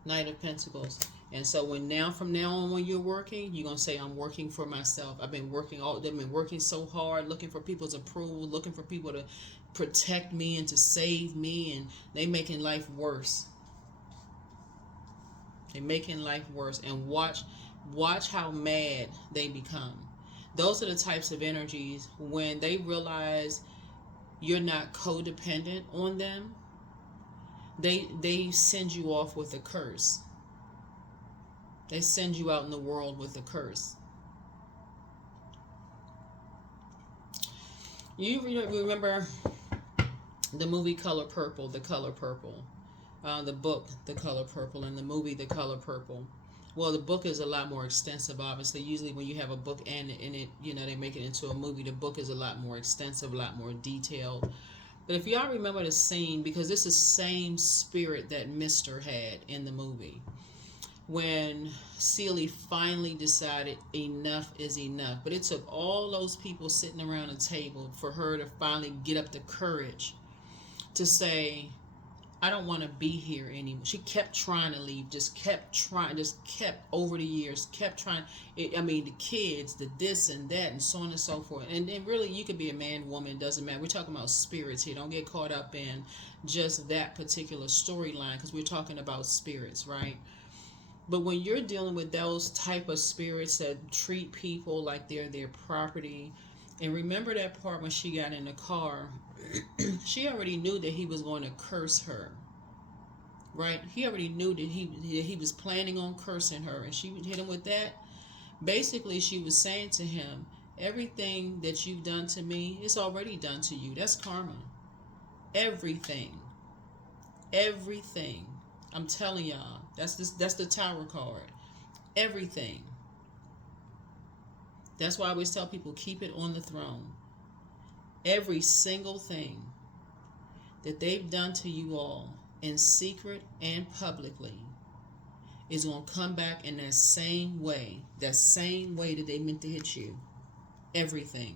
Knight of Pentacles. And so from now on when you're working, you're gonna say, I'm working for myself. I've been working so hard, looking for people's approval, looking for people to protect me and to save me, and they making life worse. They're making life worse. And watch how mad they become. Those are the types of energies when they realize you're not codependent on them. They send you off with a curse. They send you out in the world with a curse. You remember the movie Color Purple, The Color Purple. The book, The Color Purple, and the movie, The Color Purple. Well, the book is a lot more extensive, obviously. Usually when you have a book and in it, they make it into a movie, the book is a lot more extensive, a lot more detailed. But if y'all remember the scene, because this is the same spirit that Mr. had in the movie, when Celie finally decided enough is enough. But it took all those people sitting around a table for her to finally get up the courage to say, I don't want to be here anymore. She kept trying to leave, just kept over the years, kept trying. The kids, the this and that, and so on and so forth. And then really, you could be a man, woman, doesn't matter. We're talking about spirits here. Don't get caught up in just that particular storyline, because we're talking about spirits, right? But when you're dealing with those type of spirits that treat people like they're their property, and remember that part when she got in the car, she already knew that he was going to curse her, right? He already knew that he was planning on cursing her, and she hit him with that. Basically, she was saying to him, everything that you've done to me, it's already done to you. That's karma. Everything. I'm telling y'all, that's the Tower card. Everything. That's why I always tell people, keep it on the throne. Every single thing that they've done to you all, in secret and publicly, is going to come back in that same way that they meant to hit you. Everything.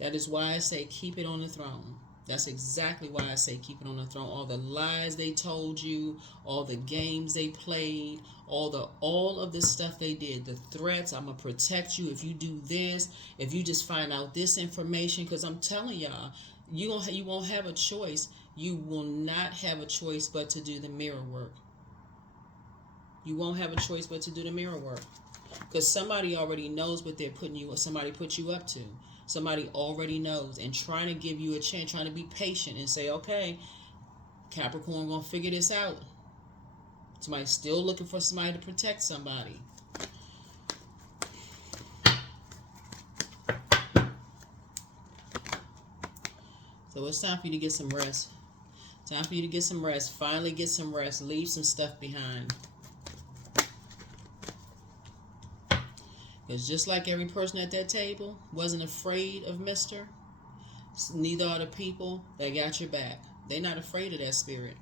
That is why I say keep it on the throne. That's exactly why I say keep it on the throne. All the lies they told you, all the games they played, all of the stuff they did, the threats, I'm going to protect you if you do this, if you just find out this information, because I'm telling y'all, you won't have a choice. You will not have a choice but to do the mirror work. You won't have a choice but to do the mirror work, because somebody already knows what they're putting you, or somebody put you up to. Somebody already knows, and trying to give you a chance, trying to be patient and say, okay, Capricorn gonna figure this out. Somebody's still looking for somebody to protect somebody. So it's time for you to get some rest. Time for you to get some rest. Finally get some rest. Leave some stuff behind. Because just like every person at that table wasn't afraid of Mr., neither are the people that got your back. They're not afraid of that spirit.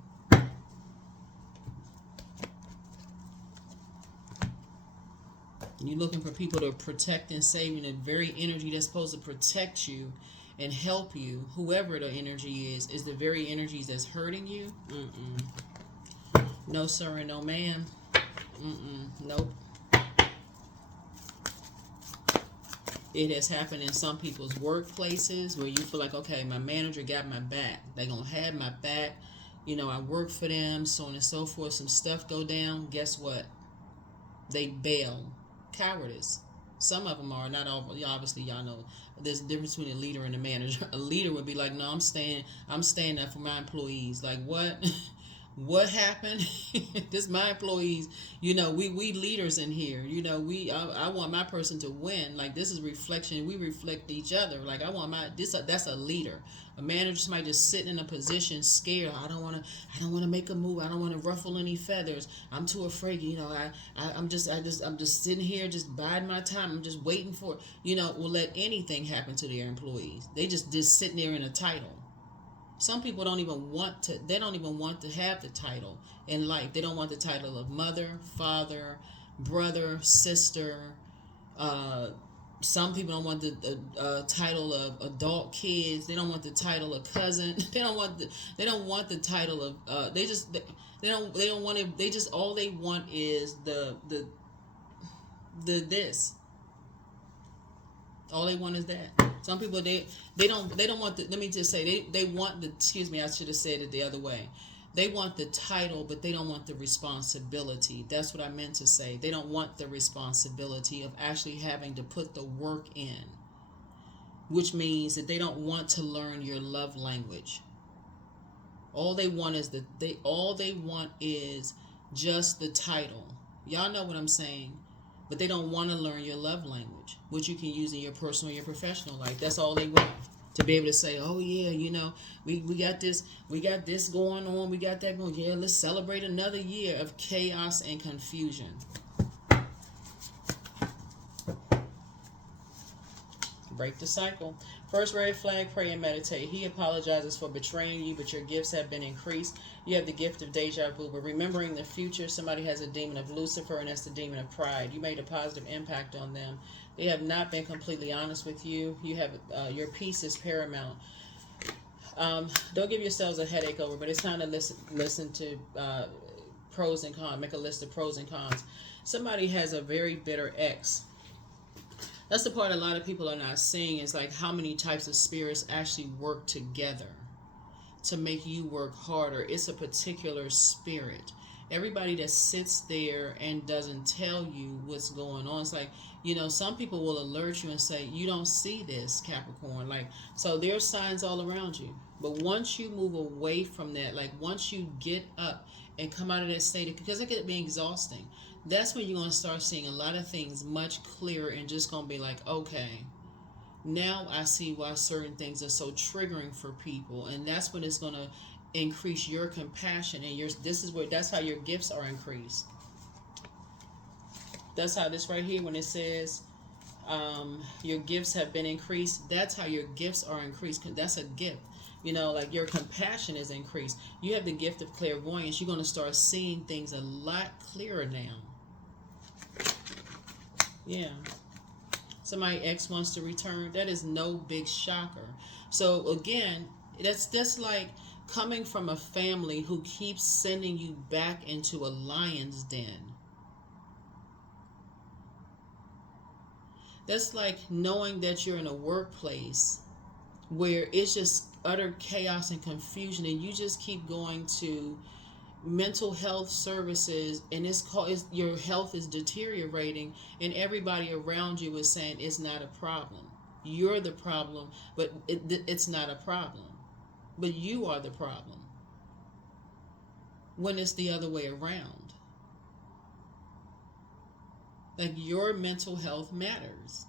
You're looking for people to protect and save you. The very energy that's supposed to protect you and help you, whoever the energy is the very energies that's hurting you. No sir and no ma'am. Nope. It has happened in some people's workplaces where you feel like, okay, my manager got my back. They're going to have my back. You know, I work for them, so on and so forth. Some stuff go down. Guess what? They bail. Cowardice. Some of them are, not all. Obviously, y'all know there's a difference between a leader and a manager. A leader would be like, no, I'm staying up for my employees. Like, what? What happened? This is my employees. You know, we leaders in here. You know, I want my person to win. Like, this is reflection. We reflect each other. Like, I want that's a leader. A manager might just sitting in a position scared. I don't want to make a move. I don't want to ruffle any feathers. I'm too afraid. You know, I'm just sitting here just biding my time. I'm just waiting for, you know, will let anything happen to their employees. They just sitting there in a title. Some people don't even want to have the title in life. They don't want the title of mother, father, brother, sister. Some people don't want the title of adult kids. They don't want the title of cousin. They don't want the title of they don't want it. They just, all they want is the this. All they want is that. Some people they don't want the, let me just say, they want the, excuse me, I should have said it the other way. They want the title, but they don't want the responsibility. That's what I meant to say. They don't want the responsibility of actually having to put the work in, which means that they don't want to learn your love language. All they want is just the title. Y'all know what I'm saying. But they don't want to learn your love language, which you can use in your personal and your professional life. That's all they want. To be able to say, oh yeah, you know, we got this going on, we got that going. Yeah, let's celebrate another year of chaos and confusion. Break the cycle. First red flag, pray and meditate. He apologizes for betraying you, but your gifts have been increased. You have the gift of deja vu, but remembering the future, somebody has a demon of Lucifer, and that's the demon of pride. You made a positive impact on them. They have not been completely honest with you. You have your peace is paramount. Don't give yourselves a headache over, but it's time to listen to pros and cons. Make a list of pros and cons. Somebody has a very bitter ex. That's the part a lot of people are not seeing, is like how many types of spirits actually work together to make you work harder. It's a particular spirit. Everybody that sits there and doesn't tell you what's going on, it's like, you know, some people will alert you and say, you don't see this, Capricorn. Like, so there's signs all around you. But once you move away from that, like once you get up and come out of that state, because it can be exhausting, that's when you're going to start seeing a lot of things much clearer and just going to be like, okay, now I see why certain things are so triggering for people. And that's when it's going to increase your compassion and that's how your gifts are increased. That's how this right here, when it says your gifts have been increased, that's how your gifts are increased. That's a gift. You know, like your compassion is increased. You have the gift of clairvoyance. You're going to start seeing things a lot clearer now. Yeah. Somebody X wants to return. That is no big shocker. So again, that's like coming from a family who keeps sending you back into a lion's den. That's like knowing that you're in a workplace where it's just utter chaos and confusion, and you just keep going to mental health services, and your health is deteriorating, and everybody around you is saying it's not a problem. You're the problem, but it's not a problem. But you are the problem. When it's the other way around. Like, your mental health matters.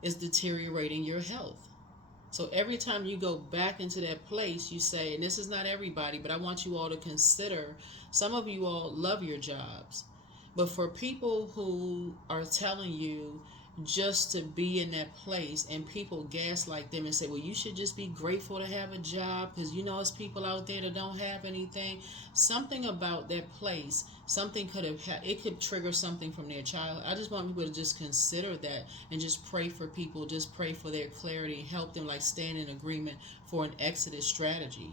It's deteriorating your health. So every time you go back into that place, you say, and this is not everybody, but I want you all to consider, some of you all love your jobs. But for people who are telling you just to be in that place, and people gaslight them and say, well, you should just be grateful to have a job because you know it's people out there that don't have anything. Something about that place, something could have it could trigger something from their childhood. I just want people to just consider that and just pray for people, just pray for their clarity, help them, like stand in agreement for an exodus strategy,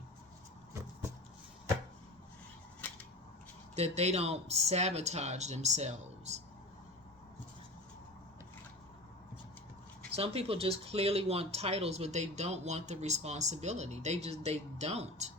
that they don't sabotage themselves. Some people just clearly want titles, but they don't want the responsibility. They don't.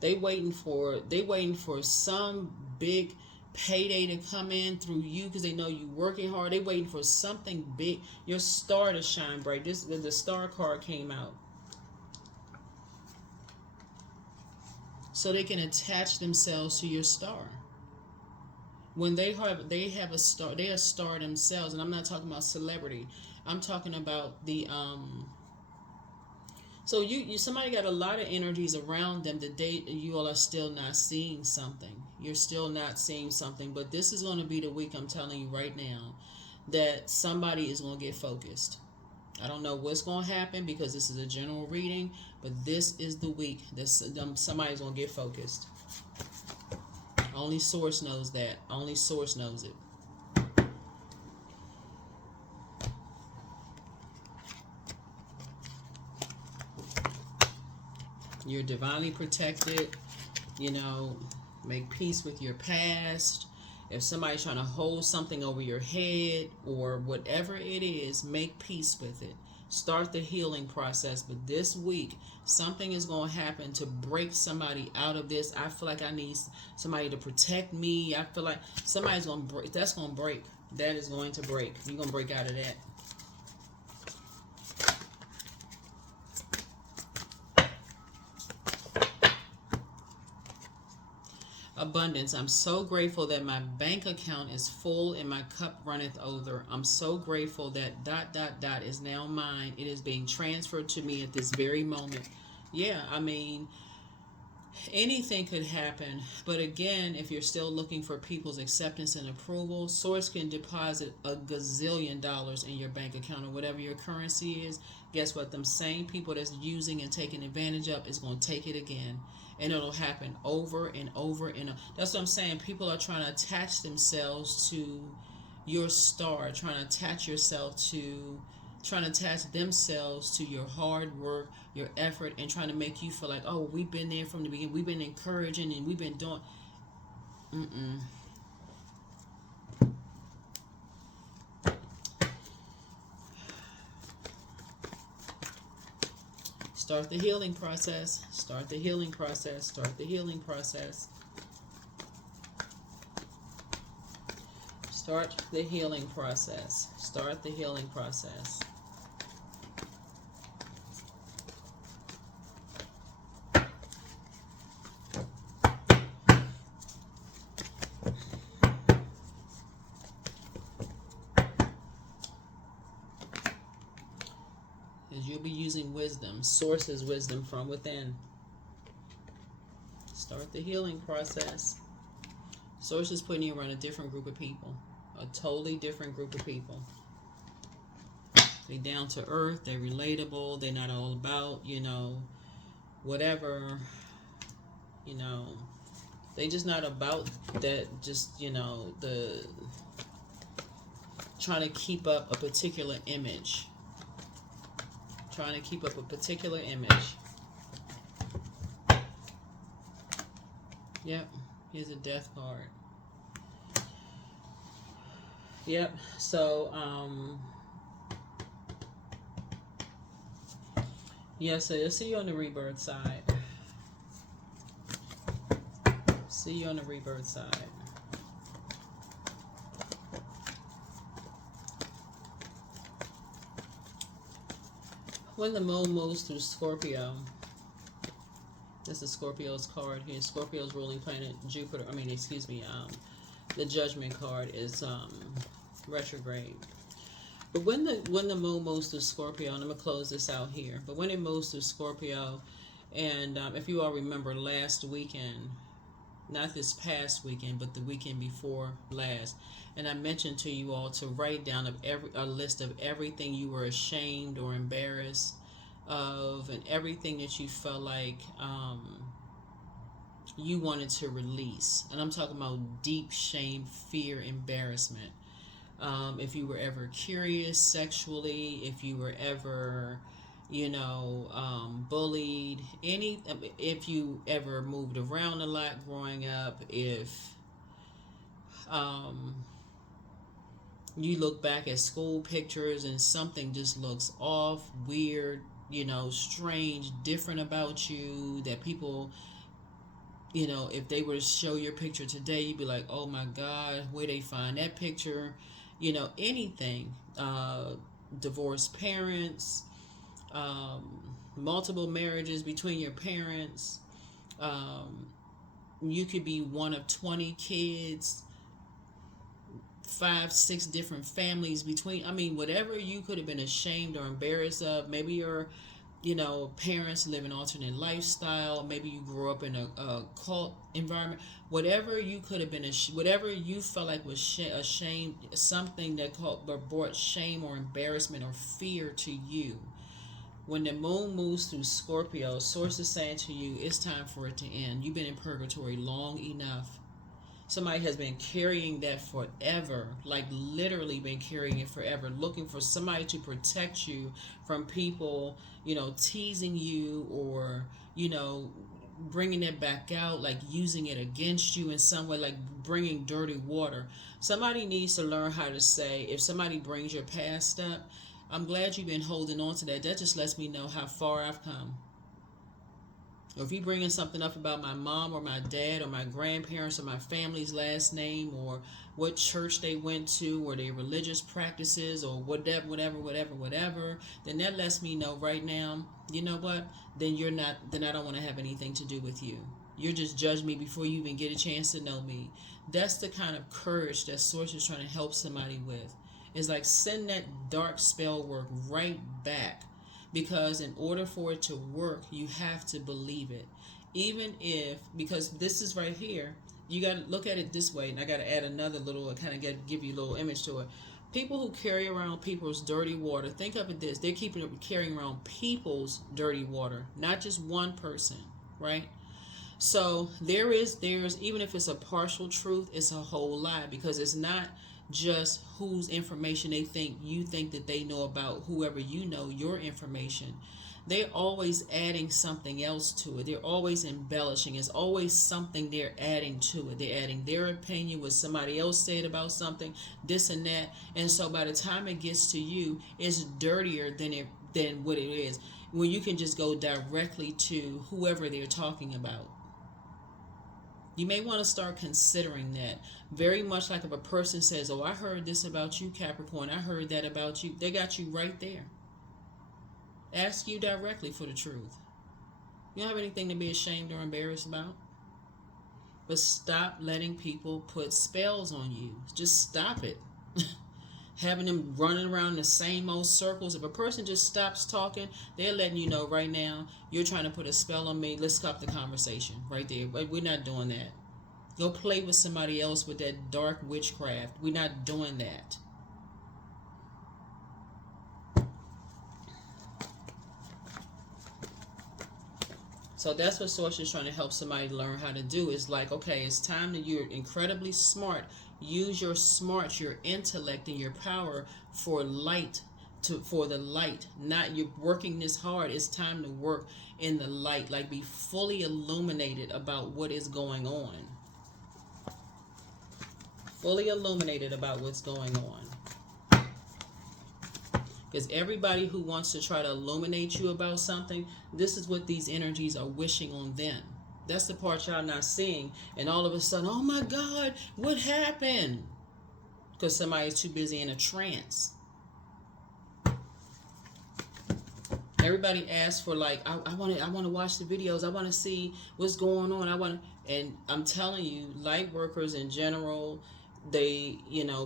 They waiting for some big payday to come in through you because they know you working hard. They waiting for something big, your star to shine bright. The star card came out, so they can attach themselves to your star. When they have a star, they are a star themselves, and I'm not talking about celebrity. I'm talking about the So you somebody got a lot of energies around them that you all are still not seeing something. You're still not seeing something, but this is going to be the week, I'm telling you right now, that somebody is going to get focused. I don't know what's going to happen because this is a general reading, but this is the week that somebody's going to get focused. Only Source knows that. Only Source knows it. You're divinely protected. You know, make peace with your past. If somebody's trying to hold something over your head or whatever it is, make peace with it. Start the healing process. But this week, something is going to happen to break somebody out of this. I feel like I need somebody to protect me. I feel like somebody's going to break. That's going to break. That is going to break. You're going to break out of that. Abundance. I'm so grateful that my bank account is full and my cup runneth over. I'm so grateful that ... is now mine. It is being transferred to me at this very moment. Yeah, I mean, anything could happen. But again, if you're still looking for people's acceptance and approval, Source can deposit a gazillion dollars in your bank account or whatever your currency is. Guess what? Them same people that's using and taking advantage of is going to take it again. And it'll happen over and over and over. That's what I'm saying. People are trying to attach themselves to your star, trying to attach themselves to your hard work, your effort, and trying to make you feel like, oh, we've been there from the beginning. We've been encouraging and we've been doing. Start the healing process. Start the healing process. Start the healing process. Start the healing process. Start the healing process. You'll be using wisdom, Source's wisdom from within. Start the healing process. Source is putting you around a different group of people, a totally different group of people. They're down to earth, they're relatable, they're not all about, whatever, they just not about that, just, the trying to keep up a particular image. Trying to keep up a particular image. Yep, here's a Death card. Yep, so yeah, so you'll see you on the rebirth side. See you on the rebirth side. When the moon moves through Scorpio, this is Scorpio's card here. Scorpio's ruling planet, Jupiter. The Judgment card is retrograde. But when the moon moves through Scorpio, and I'm gonna close this out here. But when it moves through Scorpio, and if you all remember last weekend, not this past weekend, but the weekend before last. And I mentioned to you all to write down a list of everything you were ashamed or embarrassed of, and everything that you felt like you wanted to release. And I'm talking about deep shame, fear, embarrassment. If you were ever curious sexually, if you were ever, bullied, if you ever moved around a lot growing up, if you look back at school pictures and something just looks off, weird, strange, different about you, that people, if they were to show your picture today, you'd be like, oh my God, where they find that picture? Anything. Divorced parents, multiple marriages between your parents. You could be one of 20 kids, 5, 6 different families between. Whatever you could have been ashamed or embarrassed of. Maybe your, parents live an alternate lifestyle. Maybe you grew up in a cult environment. Whatever you could have been, whatever you felt like was ashamed, something that brought shame or embarrassment or fear to you. When the moon moves through Scorpio, Source is saying to you, it's time for it to end. You've been in purgatory long enough. Somebody has been carrying that forever, like literally been carrying it forever, looking for somebody to protect you from people, teasing you or, bringing it back out, like using it against you in some way, like bringing dirty water. Somebody needs to learn how to say, if somebody brings your past up, I'm glad you've been holding on to that. That just lets me know how far I've come. Or if you're bringing something up about my mom or my dad or my grandparents or my family's last name or what church they went to or their religious practices or whatever, then that lets me know right now, you know what? Then I don't want to have anything to do with you. You're just judging me before you even get a chance to know me. That's the kind of courage that Source is trying to help somebody with. It's like send that dark spell work right back. Because in order for it to work, you have to believe it. Because this is right here, you got to look at it this way. And I got to add another little, kind of give you a little image to it. People who carry around people's dirty water, think of it this. They're carrying around people's dirty water, not just one person, right? So there's, even if it's a partial truth, it's a whole lie. Because it's not just whose information you think that they know about whoever your information. They're always adding something else to it. They're always embellishing. It's always something they're adding to it. They're adding their opinion, what somebody else said about something, this and that. And so by the time it gets to you, it's dirtier than what it is. When you can just go directly to whoever they're talking about. You may want to start considering that. Very much like if a person says, oh, I heard this about you, Capricorn. I heard that about you. They got you right there. Ask you directly for the truth. You don't have anything to be ashamed or embarrassed about. But stop letting people put spells on you. Just stop it. Having them running around in the same old circles. If a person just stops talking, they're letting you know right now, you're trying to put a spell on me. Let's stop the conversation right there. But we're not doing that. Go play with somebody else with that dark witchcraft. We're not doing that. So that's what Source is trying to help somebody learn how to do. It's like, okay, it's time that you're incredibly smart. Use your smarts, your intellect, and your power for the light. Not you're working this hard. It's time to work in the light. Like be fully illuminated about what is going on. Fully illuminated about what's going on. Because everybody who wants to try to illuminate you about something, this is what these energies are wishing on them. That's the part y'all not seeing. And all of a sudden, oh my God, what happened? Because somebody's too busy in a trance. Everybody asks for like, I want to watch the videos. I want to see what's going on. And I'm telling you, light workers in general, they,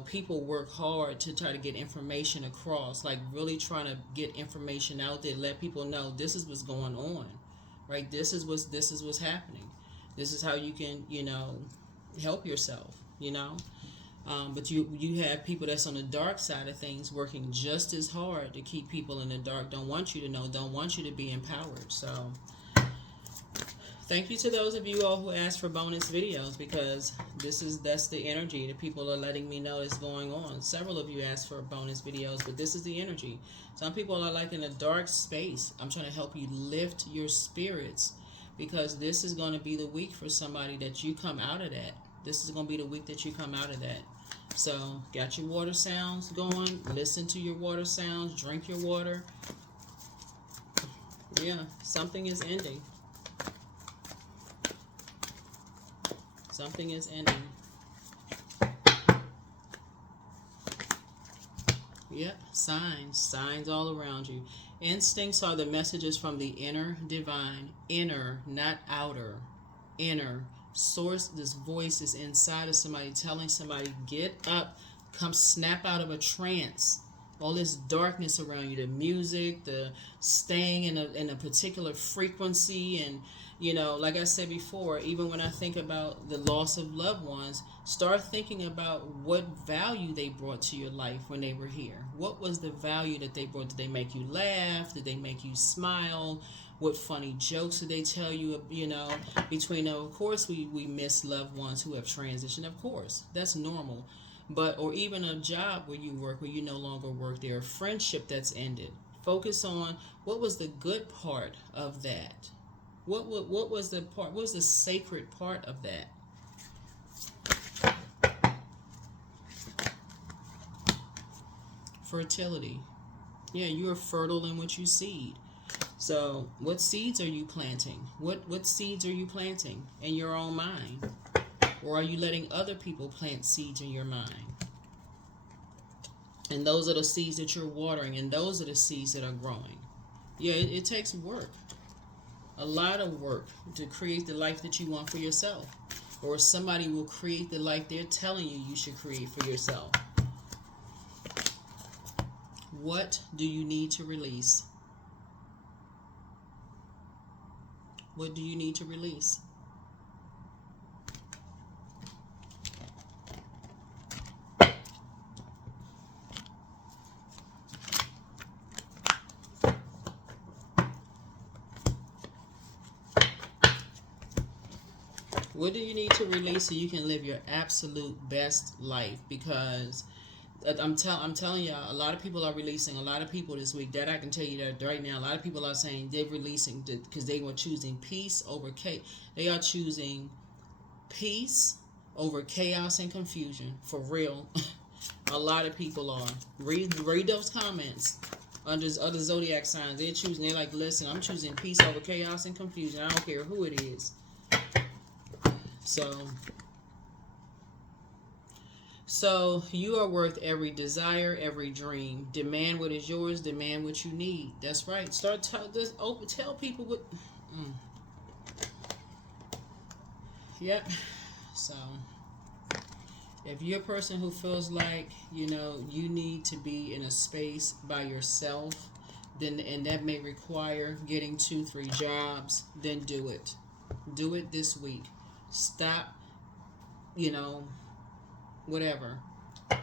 people work hard to try to get information across, like really trying to get information out there, let people know this is what's going on, right? This is what's happening. This is how you can, help yourself, but you have people that's on the dark side of things working just as hard to keep people in the dark, don't want you to know, don't want you to be empowered. So thank you to those of you all who asked for bonus videos, because that's the energy that people are letting me know is going on. Several of you asked for bonus videos, but this is the energy. Some people are like in a dark space. I'm trying to help you lift your spirits, because this is going to be the week for somebody that you come out of that. This is going to be the week that you come out of that. So, got your water sounds going. Listen to your water sounds. Drink your water. Yeah, something is ending. Something is ending. Yep, signs all around you. Instincts are the messages from the inner divine. Inner, not outer. Inner. Source, this voice is inside of somebody telling somebody, get up, come snap out of a trance. All this darkness around you, the music, the staying in a particular frequency, and like I said before, even when I think about the loss of loved ones, start thinking about what value they brought to your life when they were here. What was the value that they brought? Did they make you laugh? Did they make you smile? What funny jokes did they tell you? Between of course we miss loved ones who have transitioned. Of course, that's normal. But or even a job where you work where you no longer work there, a friendship that's ended. Focus on what was the good part of that. What was the part? What was the sacred part of that? Fertility. Yeah, you are fertile in what you seed. So, what seeds are you planting? What seeds are you planting in your own mind? Or are you letting other people plant seeds in your mind? And those are the seeds that you're watering, and those are the seeds that are growing. Yeah, it takes work. A lot of work to create the life that you want for yourself. Or somebody will create the life they're telling you should create for yourself. What do you need to release? What do you need to release? What do you need to release so you can live your absolute best life? Because I'm telling y'all, a lot of people are releasing. A lot of people this week, that I can tell you that right now, a lot of people are saying they're releasing because they were choosing peace over chaos. They are choosing peace over chaos and confusion. For real. A lot of people are. Read those comments under other zodiac signs. They're like, listen, I'm choosing peace over chaos and confusion. I don't care who it is. So you are worth every desire, every dream. Demand what is yours. Demand what you need. That's right. Tell people what. Yep. So if you're a person who feels like you need to be in a space by yourself, and that may require getting 2-3 jobs, then do it. Do it this week. Stop. Whatever.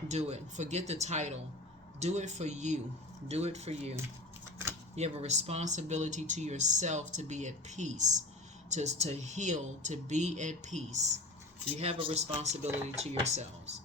Do it. Forget the title. Do it for you. Do it for you. You have a responsibility to yourself to be at peace, to heal, to be at peace. You have a responsibility to yourselves.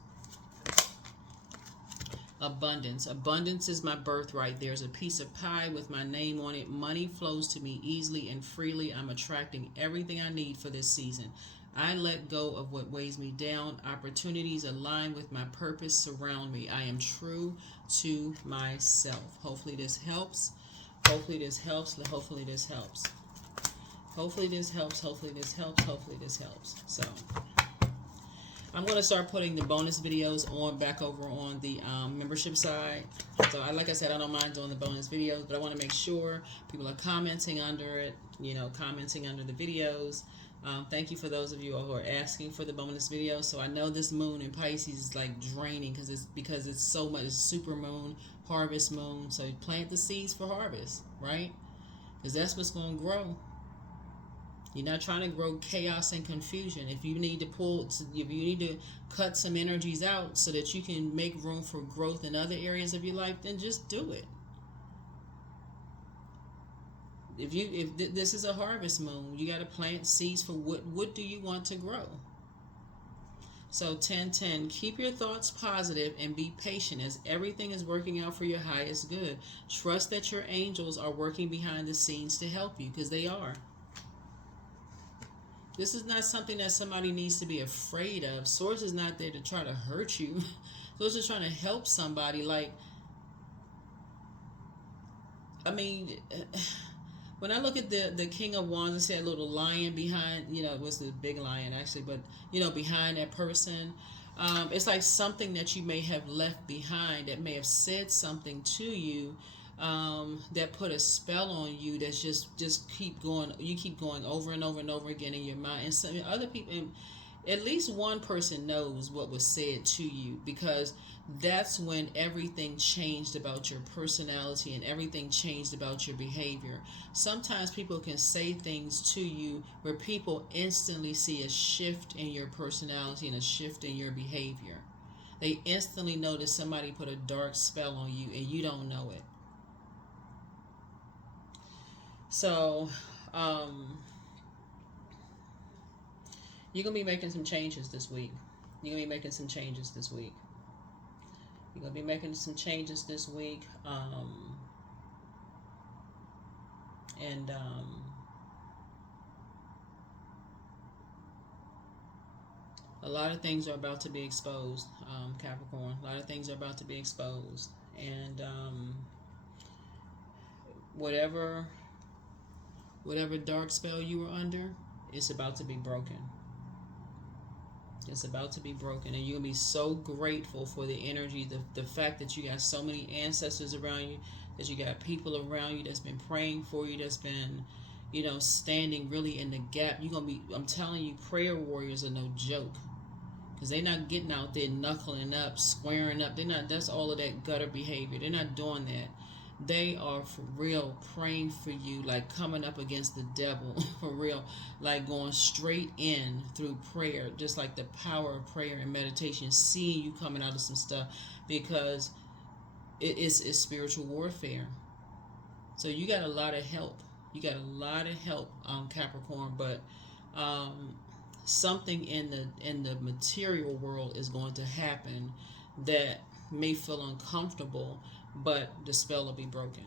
Abundance. Abundance is my birthright. There's a piece of pie with my name on it. Money flows to me easily and freely. I'm attracting everything I need for this season. I let go of what weighs me down. Opportunities align with my purpose surround me. I am true to myself. Hopefully this helps. Hopefully this helps. Hopefully this helps. Hopefully this helps. Hopefully this helps. Hopefully this helps. So I'm going to start putting the bonus videos back over on the membership side. So like I said, I don't mind doing the bonus videos, but I want to make sure people are commenting under it, commenting under the videos. Thank you for those of you who are asking for the bonus videos. So I know this moon in Pisces is like draining because it's so much. It's super moon, harvest moon. So you plant the seeds for harvest, right? Because that's what's going to grow. You're not trying to grow chaos and confusion. If you need to cut some energies out so that you can make room for growth in other areas of your life, then just do it. If this is a harvest moon, you got to plant seeds for what do you want to grow. So 10-10, keep your thoughts positive and be patient as everything is working out for your highest good. Trust that your angels are working behind the scenes to help you, because they are. This is not something that somebody needs to be afraid of. Source is not there to try to hurt you. Source is trying to help somebody. Like, I mean, when I look at the King of Wands, I see a little lion behind, it was the big lion actually, but, behind that person. It's like something that you may have left behind that may have said something to you that put a spell on you that's just keep going. You keep going over and over and over again in your mind. And some other people, at least one person knows what was said to you, because that's when everything changed about your personality and everything changed about your behavior. Sometimes people can say things to you where people instantly see a shift in your personality and a shift in your behavior. They instantly notice somebody put a dark spell on you and you don't know it. So, you're going to be making some changes this week. You're going to be making some changes this week. You're going to be making some changes this week. A lot of things are about to be exposed, Capricorn. A lot of things are about to be exposed. And whatever dark spell you were under, it's about to be broken. It's about to be broken, and you're going to be so grateful for the energy, the fact that you got so many ancestors around you, that you got people around you that's been praying for you, that's been, standing really in the gap. You're going to be, I'm telling you, prayer warriors are no joke, because they're not getting out there knuckling up, squaring up. That's all of that gutter behavior. They're not doing that. They are for real praying for you, like coming up against the devil, for real, like going straight in through prayer, just like the power of prayer and meditation, seeing you coming out of some stuff, because it's spiritual warfare. So you got a lot of help. You got a lot of help, Capricorn, but something in the material world is going to happen that may feel uncomfortable, but the spell will be broken.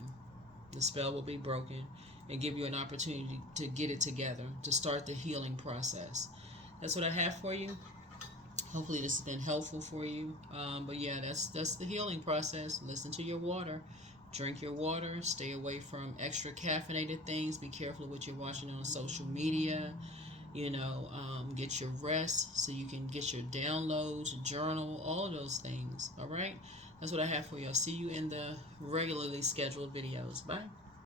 The spell will be broken and give you an opportunity to get it together, to start the healing process. That's what I have for you. Hopefully this has been helpful for you. But yeah, that's the healing process. Listen to your water. Drink your water. Stay away from extra caffeinated things. Be careful of what you're watching on social media. Get your rest so you can get your downloads, journal, all of those things. All right? That's what I have for you. I'll see you in the regularly scheduled videos. Bye.